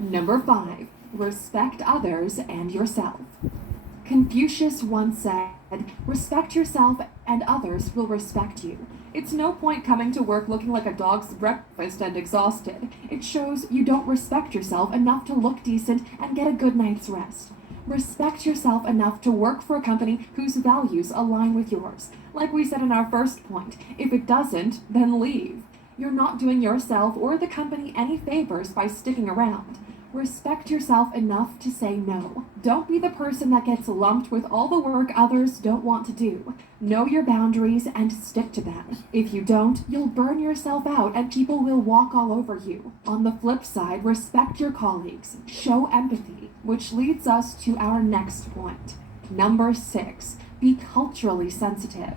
Number 5, respect others and yourself. Confucius once said, respect yourself and others will respect you. It's no point coming to work looking like a dog's breakfast and exhausted. It shows you don't respect yourself enough to look decent and get a good night's rest. Respect yourself enough to work for a company whose values align with yours. Like we said in our first point, if it doesn't, then leave. You're not doing yourself or the company any favors by sticking around. Respect yourself enough to say no. Don't be the person that gets lumped with all the work others don't want to do. Know your boundaries and stick to them. If you don't, you'll burn yourself out and people will walk all over you. On the flip side, respect your colleagues. Show empathy, which leads us to our next point. Number 6, be culturally sensitive.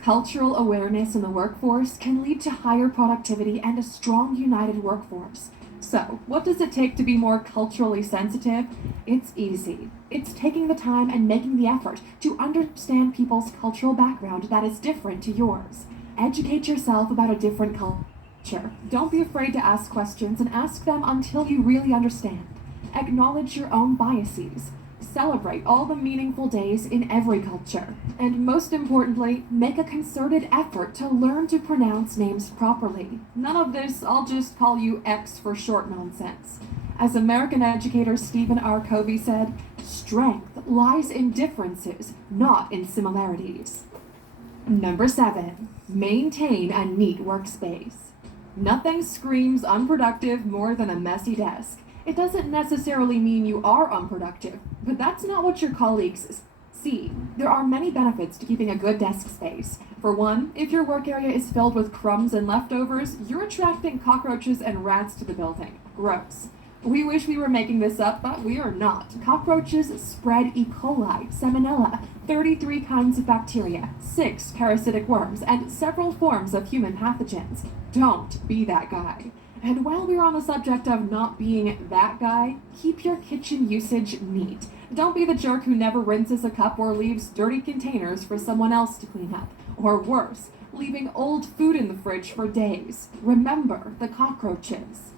Cultural awareness in the workforce can lead to higher productivity and a strong, united workforce. So, what does it take to be more culturally sensitive? It's easy. It's taking the time and making the effort to understand people's cultural background that is different to yours. Educate yourself about a different culture. Don't be afraid to ask questions and ask them until you really understand. Acknowledge your own biases. Celebrate all the meaningful days in every culture. And most importantly, make a concerted effort to learn to pronounce names properly. None of this, I'll just call you X for short nonsense. As American educator Stephen R. Covey said, strength lies in differences, not in similarities. Number 7, maintain a neat workspace. Nothing screams unproductive more than a messy desk. It doesn't necessarily mean you are unproductive, but that's not what your colleagues see. There are many benefits to keeping a good desk space. For one, if your work area is filled with crumbs and leftovers, you're attracting cockroaches and rats to the building. Gross. We wish we were making this up, but we are not. Cockroaches spread E. coli, Salmonella, 33 kinds of bacteria, 6 parasitic worms, and several forms of human pathogens. Don't be that guy. And while we're on the subject of not being that guy, keep your kitchen usage neat. Don't be the jerk who never rinses a cup or leaves dirty containers for someone else to clean up. Or worse, leaving old food in the fridge for days. Remember the cockroaches.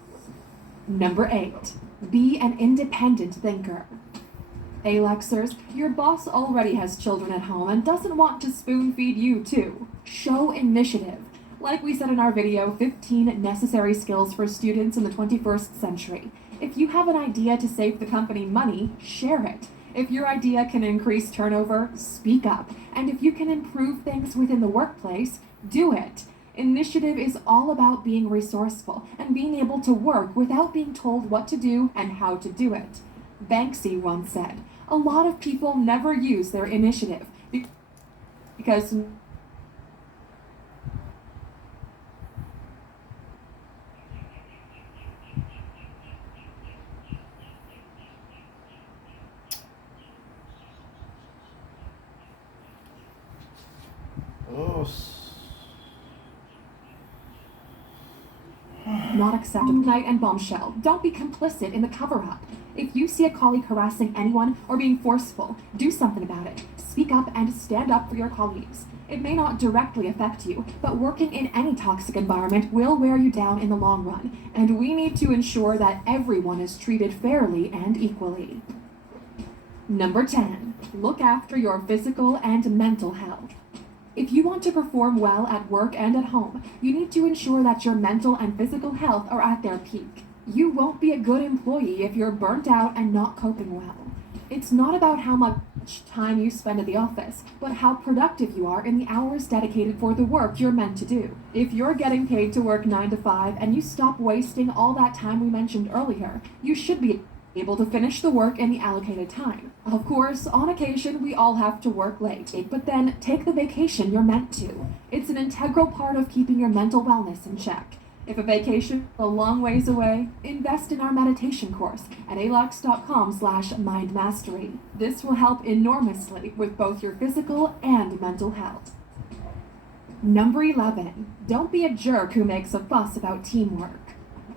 Number 8, be an independent thinker. Aluxers, your boss already has children at home and doesn't want to spoon feed you too. Show initiative. Like we said in our video, 15 necessary skills for students in the 21st century. If you have an idea to save the company money, share it. If your idea can increase turnover, speak up. And if you can improve things within the workplace, do it. Initiative is all about being resourceful and being able to work without being told what to do and how to do it. Banksy once said, a lot of people never use their initiative because not acceptable. Night and bombshell. Don't be complicit in the cover-up. If you see a colleague harassing anyone or being forceful, do something about it. Speak up and stand up for your colleagues. It may not directly affect you, but working in any toxic environment will wear you down in the long run, and we need to ensure that everyone is treated fairly and equally. Number 10. Look after your physical and mental health. If you want to perform well at work and at home, you need to ensure that your mental and physical health are at their peak. You won't be a good employee if you're burnt out and not coping well. It's not about how much time you spend at the office, but how productive you are in the hours dedicated for the work you're meant to do. If you're getting paid to work 9 to 5 and you stop wasting all that time we mentioned earlier, you should be able to finish the work in the allocated time. Of course, on occasion, we all have to work late, but then take the vacation you're meant to. It's an integral part of keeping your mental wellness in check. If a vacation is a long ways away, invest in our meditation course at alux.com/mindmastery. This will help enormously with both your physical and mental health. Number 11, don't be a jerk who makes a fuss about teamwork.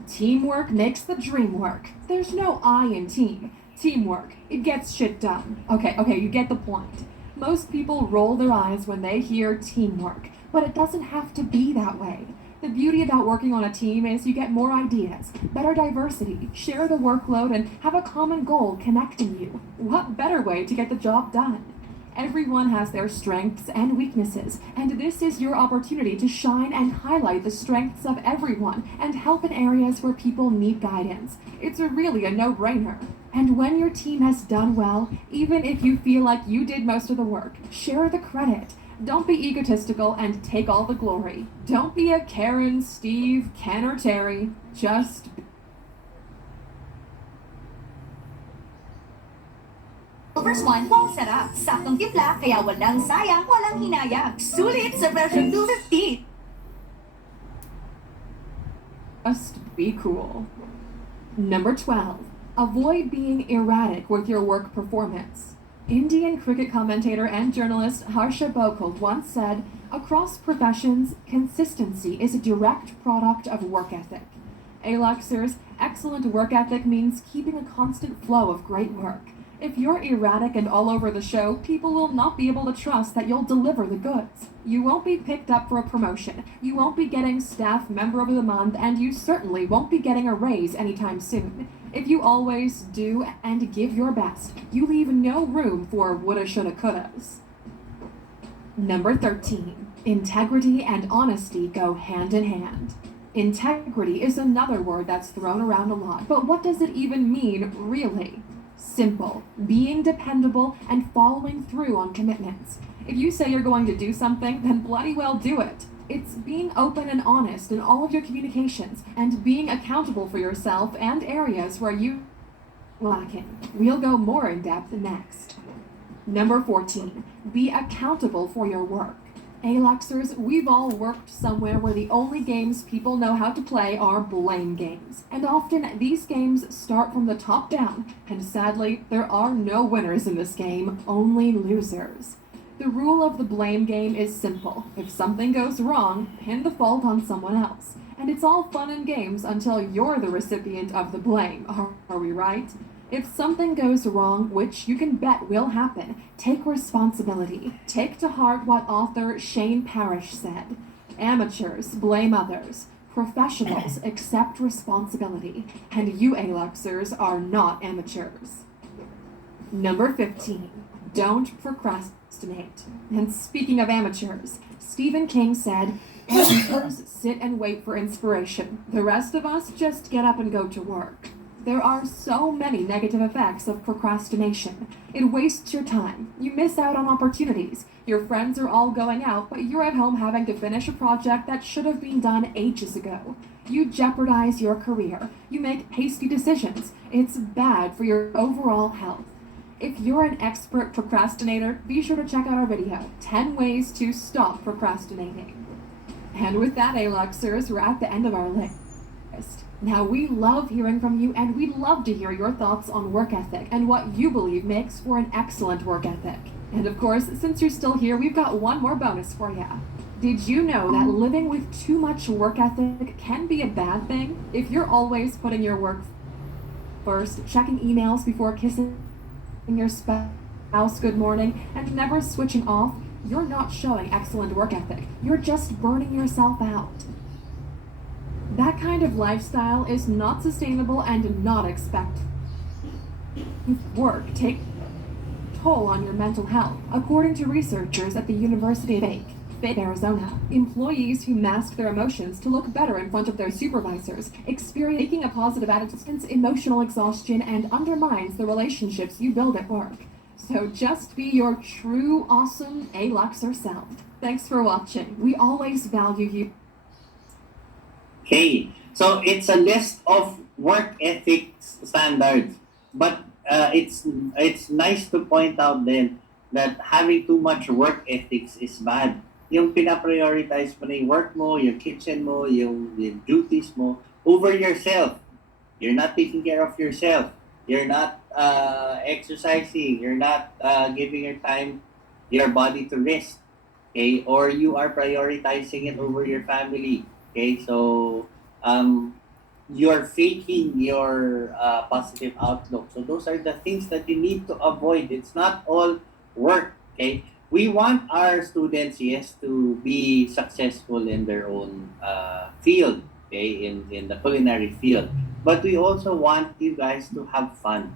Teamwork makes the dream work. There's no I in team. Teamwork, it gets shit done. Okay, you get the point. Most people roll their eyes when they hear teamwork, but it doesn't have to be that way. The beauty about working on a team is you get more ideas, better diversity, share the workload, and have a common goal connecting you. What better way to get the job done? Everyone has their strengths and weaknesses, and this is your opportunity to shine and highlight the strengths of everyone and help in areas where people need guidance. It's really a no-brainer. And when your team has done well, even if you feel like you did most of the work, share the credit. Don't be egotistical and take all the glory. Don't be a Karen, Steve, Ken, or Terry. Just First one, sarap. Saktong timpla, kaya walang sayang, walang hinayang. Sulit sa version 250. Just be cool. Number 12. Avoid being erratic with your work performance. Indian cricket commentator and journalist Harsha Bokal once said, across professions, consistency is a direct product of work ethic. Aluxers, excellent work ethic means keeping a constant flow of great work. If you're erratic and all over the show, people will not be able to trust that you'll deliver the goods. You won't be picked up for a promotion, you won't be getting staff member of the month, and you certainly won't be getting a raise anytime soon. If you always do and give your best, you leave no room for woulda, shoulda, couldas. Number 13. Integrity and honesty go hand in hand. Integrity is another word that's thrown around a lot, but what does it even mean, really? Simple. Being dependable and following through on commitments. If you say you're going to do something, then bloody well do it. It's being open and honest in all of your communications and being accountable for yourself and areas where you lacking. We'll go more in depth next. Number 14. Be accountable for your work. Aluxers, we've all worked somewhere where the only games people know how to play are blame games. And often these games start from the top down, and sadly, there are no winners in this game, only losers. The rule of the blame game is simple. If something goes wrong, pin the fault on someone else. And it's all fun and games until you're the recipient of the blame, are we right? If something goes wrong, which you can bet will happen, take responsibility. Take to heart what author Shane Parrish said. Amateurs blame others. Professionals accept responsibility. And you Aluxers are not amateurs. Number 15. Don't procrastinate. And speaking of amateurs, Stephen King said, amateurs sit and wait for inspiration. The rest of us just get up and go to work. There are so many negative effects of procrastination. It wastes your time. You miss out on opportunities. Your friends are all going out, but you're at home having to finish a project that should have been done ages ago. You jeopardize your career. You make hasty decisions. It's bad for your overall health. If you're an expert procrastinator, be sure to check out our video, 10 Ways to Stop Procrastinating. And with that, Aluxers, we're at the end of our list. Now, we love hearing from you, and we'd love to hear your thoughts on work ethic and what you believe makes for an excellent work ethic. And of course, since you're still here, we've got one more bonus for you. Did you know that living with too much work ethic can be a bad thing? If you're always putting your work first, checking emails before kissing your spouse good morning, and never switching off, you're not showing excellent work ethic. You're just burning yourself out. That kind of lifestyle is not sustainable and not expected. Work take toll on your mental health. According to researchers at the University of Arizona, employees who mask their emotions to look better in front of their supervisors experience taking a positive attitude, emotional exhaustion, and undermines the relationships you build at work. So just be your true, awesome, A-Luxer self. Thanks for watching. We always value you. Okay, so it's a list of work ethics standards, but it's nice to point out then that having too much work ethics is bad. Yung pinaprioritize mo na yung work mo, yung kitchen mo, yung duties mo over yourself. You're not taking care of yourself. You're not exercising. You're not giving your body to rest. Okay, or you are prioritizing it over your family. Okay, so you're faking your positive outlook. So those are the things that you need to avoid. It's not all work. Okay, we want our students, yes, to be successful in their own field. Okay, in the culinary field, but we also want you guys to have fun.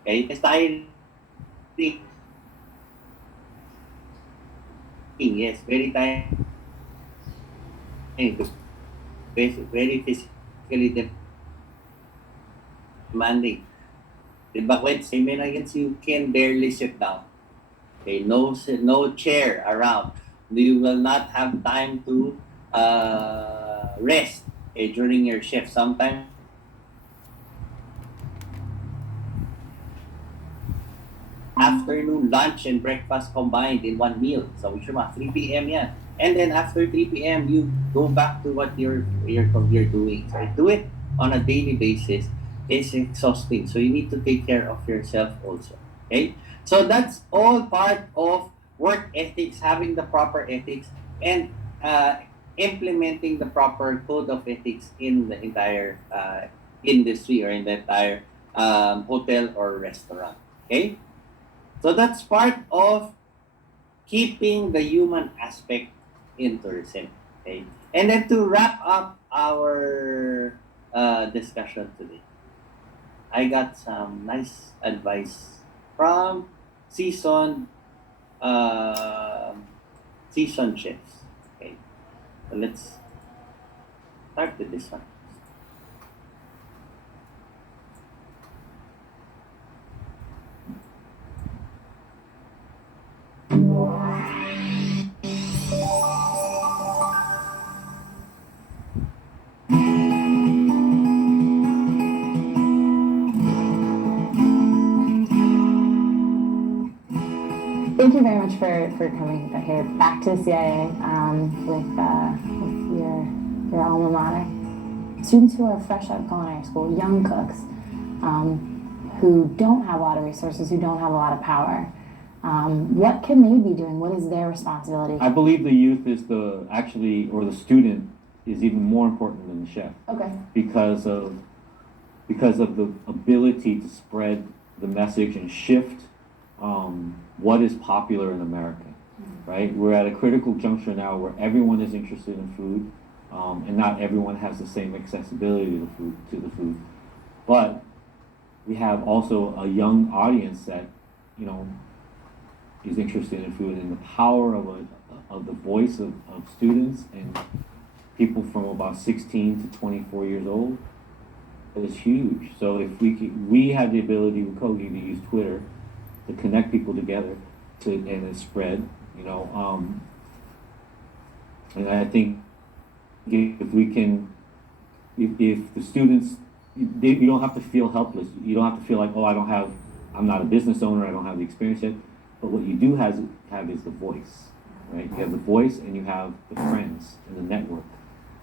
Okay, kasi tayo yes, very tiring, very physically demanding. Diba, Wednesday, minutes you can barely sit down. Okay, no chair around. You will not have time to rest, okay, during your shift. Sometimes afternoon, lunch, and breakfast combined in one meal. So, which 3 p.m. yan. And then after 3 p.m., you go back to what you're doing. So, do it on a daily basis. It's exhausting. So, you need to take care of yourself also. Okay? So, that's all part of work ethics, having the proper ethics, and implementing the proper code of ethics in the entire industry or in the entire hotel or restaurant. Okay? So that's part of keeping the human aspect in tourism. Okay? And then to wrap up our discussion today, I got some nice advice from seasoned chefs. Okay, so let's start with this one. Thank you very much for coming here back to the CIA with your alma mater. Students who are fresh out of culinary school, young cooks, who don't have a lot of resources, who don't have a lot of power. What can they be doing? What is their responsibility? I believe the youth is the student is even more important than the chef. Okay. Because of the ability to spread the message and shift what is popular in America, right? We're at a critical juncture now where everyone is interested in food, and not everyone has the same accessibility to the food. But we have also a young audience that, is interested in food, and the power of the voice of students and people from about 16 to 24 years old is huge. So if we have the ability with Kogi to use Twitter to connect people together and it spread, and I think if we can, if the students, you don't have to feel helpless. You don't have to feel like, I'm not a business owner, I don't have the experience yet. But what you do have is the voice, right? You have the voice and you have the friends and the network,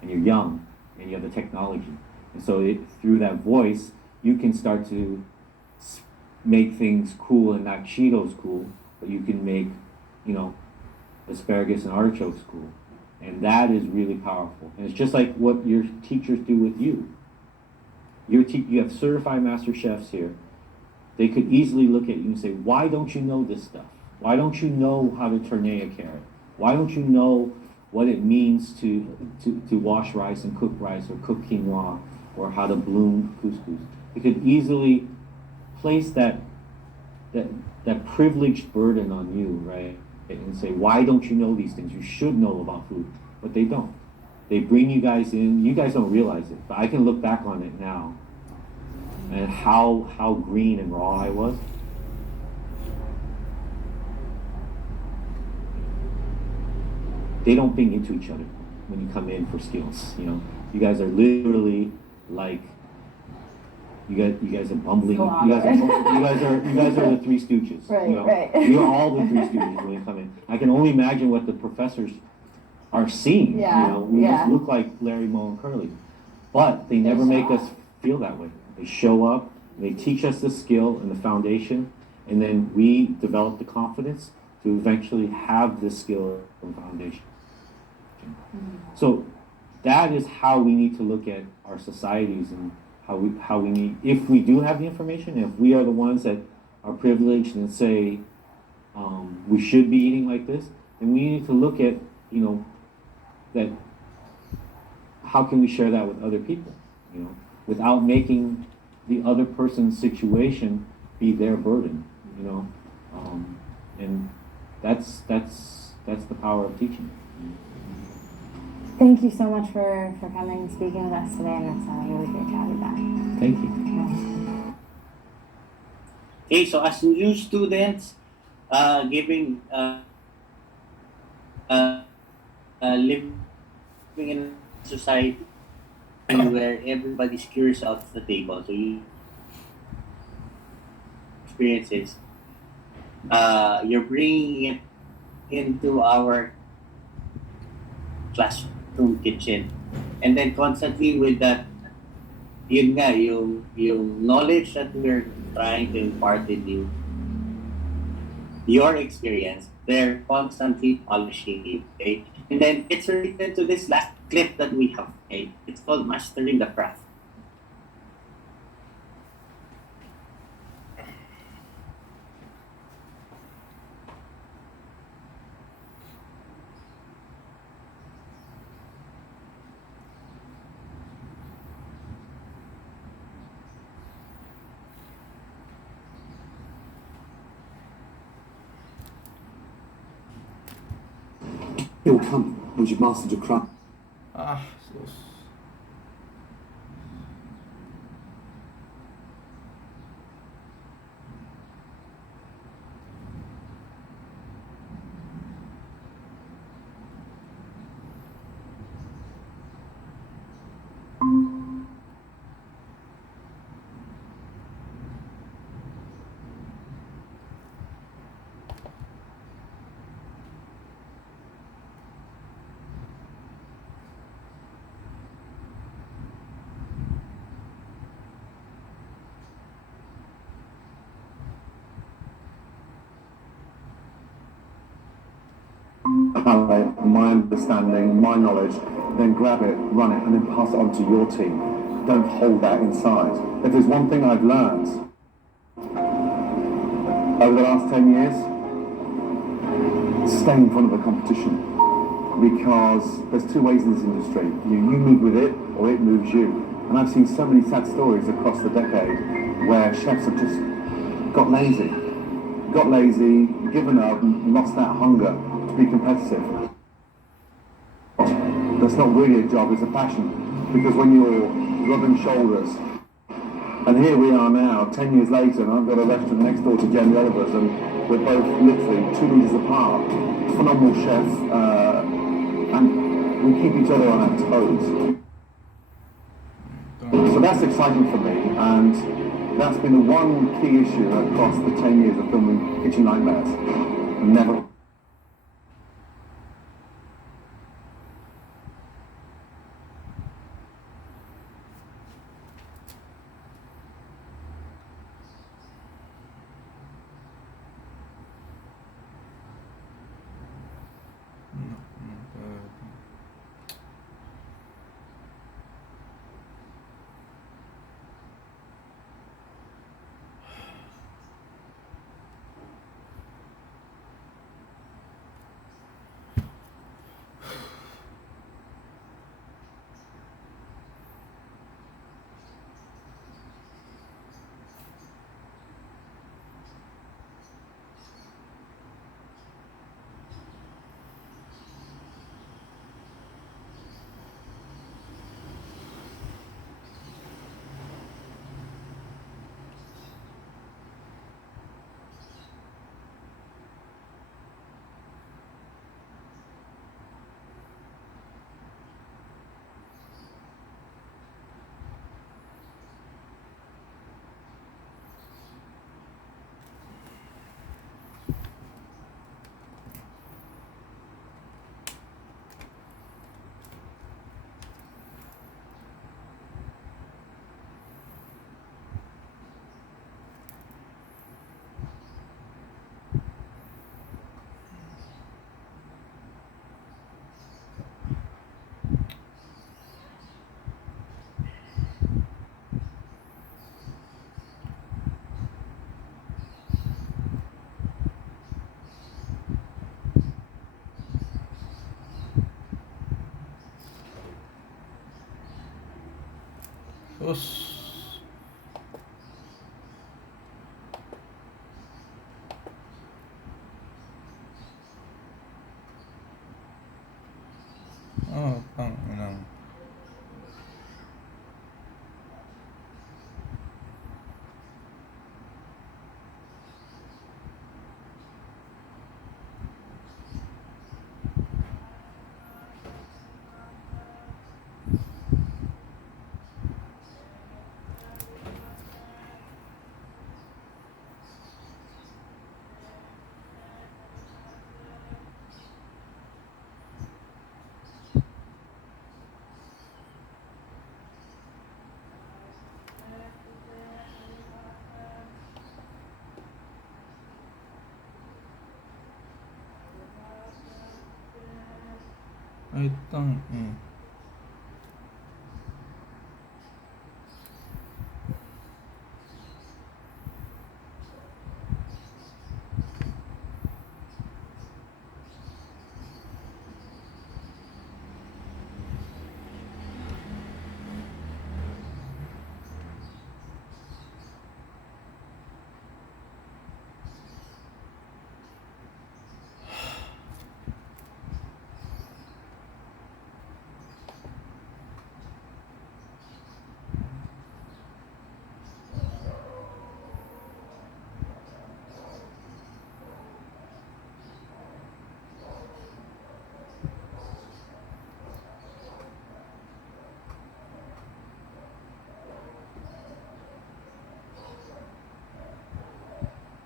and you're young and you have the technology. And so through that voice, you can start to make things cool and not Cheetos cool, but you can make you know, asparagus and artichoke school. And that is really powerful. And it's just like what your teachers do with you. You have certified master chefs here. They could easily look at you and say, why don't you know this stuff? Why don't you know how to tourne a carrot? Why don't you know what it means to wash rice and cook rice, or cook quinoa, or how to bloom couscous? They could easily place that privileged burden on you, right? And say, why don't you know these things? You should know about food. But they don't. They bring you guys in. You guys don't realize it, but I can look back on it now and how green and raw I was. They don't bang into each other when you come in for skills. You know, you guys are literally like, you guys are bumbling. You guys are the Three Stooges. Right, you know? right. We are all the Three Stooges when you come in. I can only imagine what the professors are seeing. Yeah, You know, we yeah. just look like Larry, Moe, and Curly, but they never make us feel that way. They show up, they teach us the skill and the foundation, and then we develop the confidence to eventually have this skill and foundation. So that is how we need to look at our societies, and how we need, if we do have the information, if we are the ones that are privileged and say we should be eating like this, then we need to look at, you know, that how can we share that with other people, you know, without making the other person's situation be their burden, you know, and that's the power of teaching. Thank you so much for coming and speaking with us today, and it's really great to have you back. Thank you. Okay, so as new students, giving living in a society where everybody's curious out of the table, so you experiences, you're bringing it into our classroom kitchen, and then constantly with that, yun nga, yung knowledge that we're trying to impart in you, your experience, they're constantly polishing it, okay? And then it's related to this last clip that we have, okay? It's called Mastering the Craft. It will come once you've mastered your craft. Sus. My understanding, my knowledge, then grab it, run it, and then pass it on to your team. Don't hold that inside. If there's one thing I've learned over the last 10 years, stay in front of the competition. Because there's two ways in this industry. You move with it, or it moves you. And I've seen so many sad stories across the decade where chefs have just got lazy, given up, and lost that hunger to be competitive. That's not really a job, it's a passion. Because when you're rubbing shoulders, and here we are now, 10 years later, and I've got a restaurant next door to Jamie Oliver's, and we're both literally 2 meters apart, phenomenal chef, and we keep each other on our toes. So that's exciting for me, and that's been the one key issue across the 10 years of filming Kitchen Nightmares. Never. Sus. Oh, tang inang. Ay, tang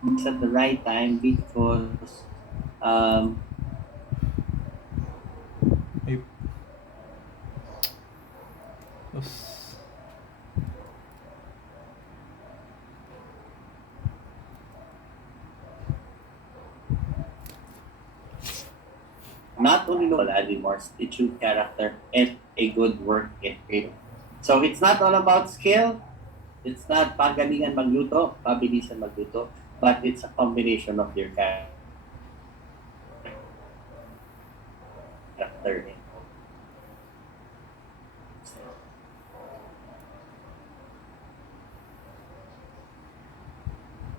It's at the right time because um, ay. Sus. not only will add more issue character and a good work ethic. So it's not all about skill. It's not pagalingan magluto, pabilisan magluto, but it's a combination of your character.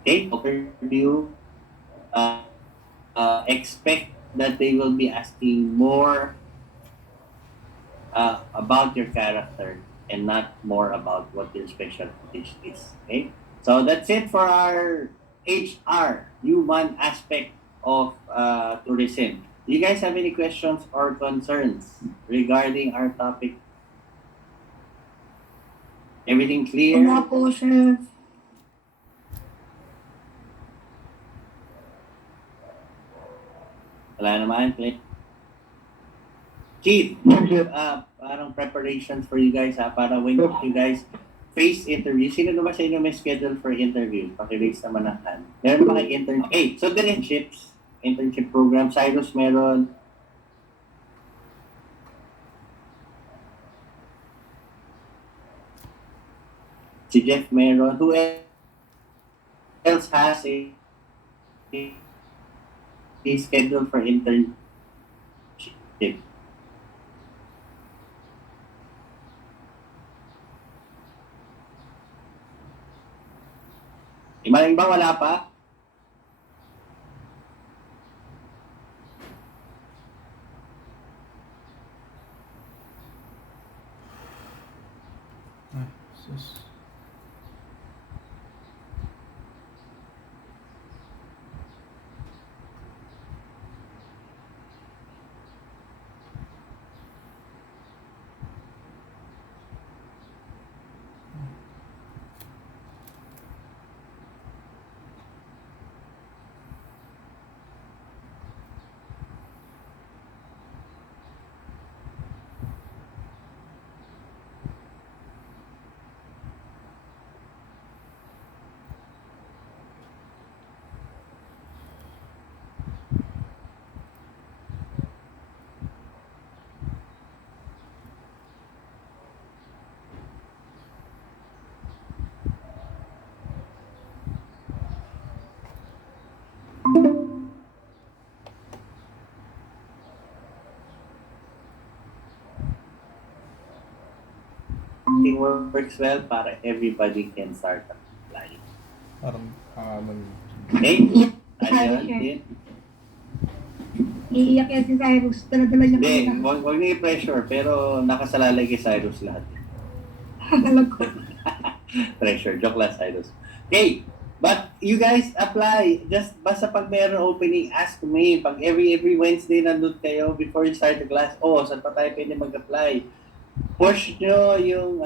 Okay, overview. Expect that they will be asking more about your character and not more about what your special dish is. Okay, so that's it for our HR human aspect of tourism. Do you guys have any questions or concerns regarding our topic? Everything clear? Wala po, Chef. Wala naman. Keith, parang preparations for you guys para when you guys face interview. Sino na ba sa inyo may schedule for interview? Pakiraise naman ang hand. Meron ba kayo internship? Hey, so internships, internship program. Cyrus meron. Si Jeff meron. Who else has a schedule for internship? Imaling ba wala pa? Ay, sus. everything works well para everybody can start applying. Parang Okay? Ano yun? Din? Iiyak yan si Cyrus. Dala-dala niya Hindi, kanina. huwag niyo i-pressure, pero nakasalalay kay Cyrus lahat. Alam ko. Pressure. Joke lang, Cyrus. Okay. But you guys apply. Just basta pag mayroon opening, ask me. Pag every Wednesday nandun kayo before you start the class, saan pa tayo pwede mag-apply? Push nyo yung,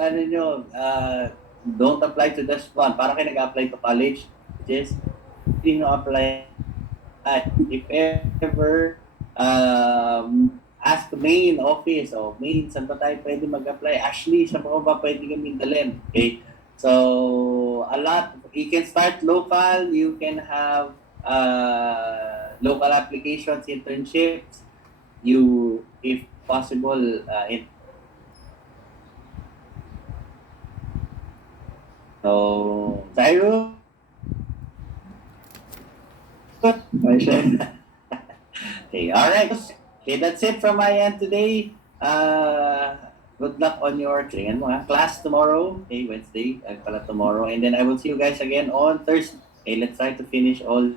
don't apply to just one. Para kayo nag-apply to college. Just, hindi nyo apply. If ever, ask main office, main, saan pa tayo pwede mag-apply? Ashley, saan pa ba pwede kami dalhin? Okay? So, a lot. You can start local. You can have local applications, internships. You, if possible, so, Cyrus? Okay, all right. Okay, that's it from my end today. Good luck on your class tomorrow. Okay, Wednesday, pala tomorrow. And then I will see you guys again on Thursday. Okay, let's try to finish all.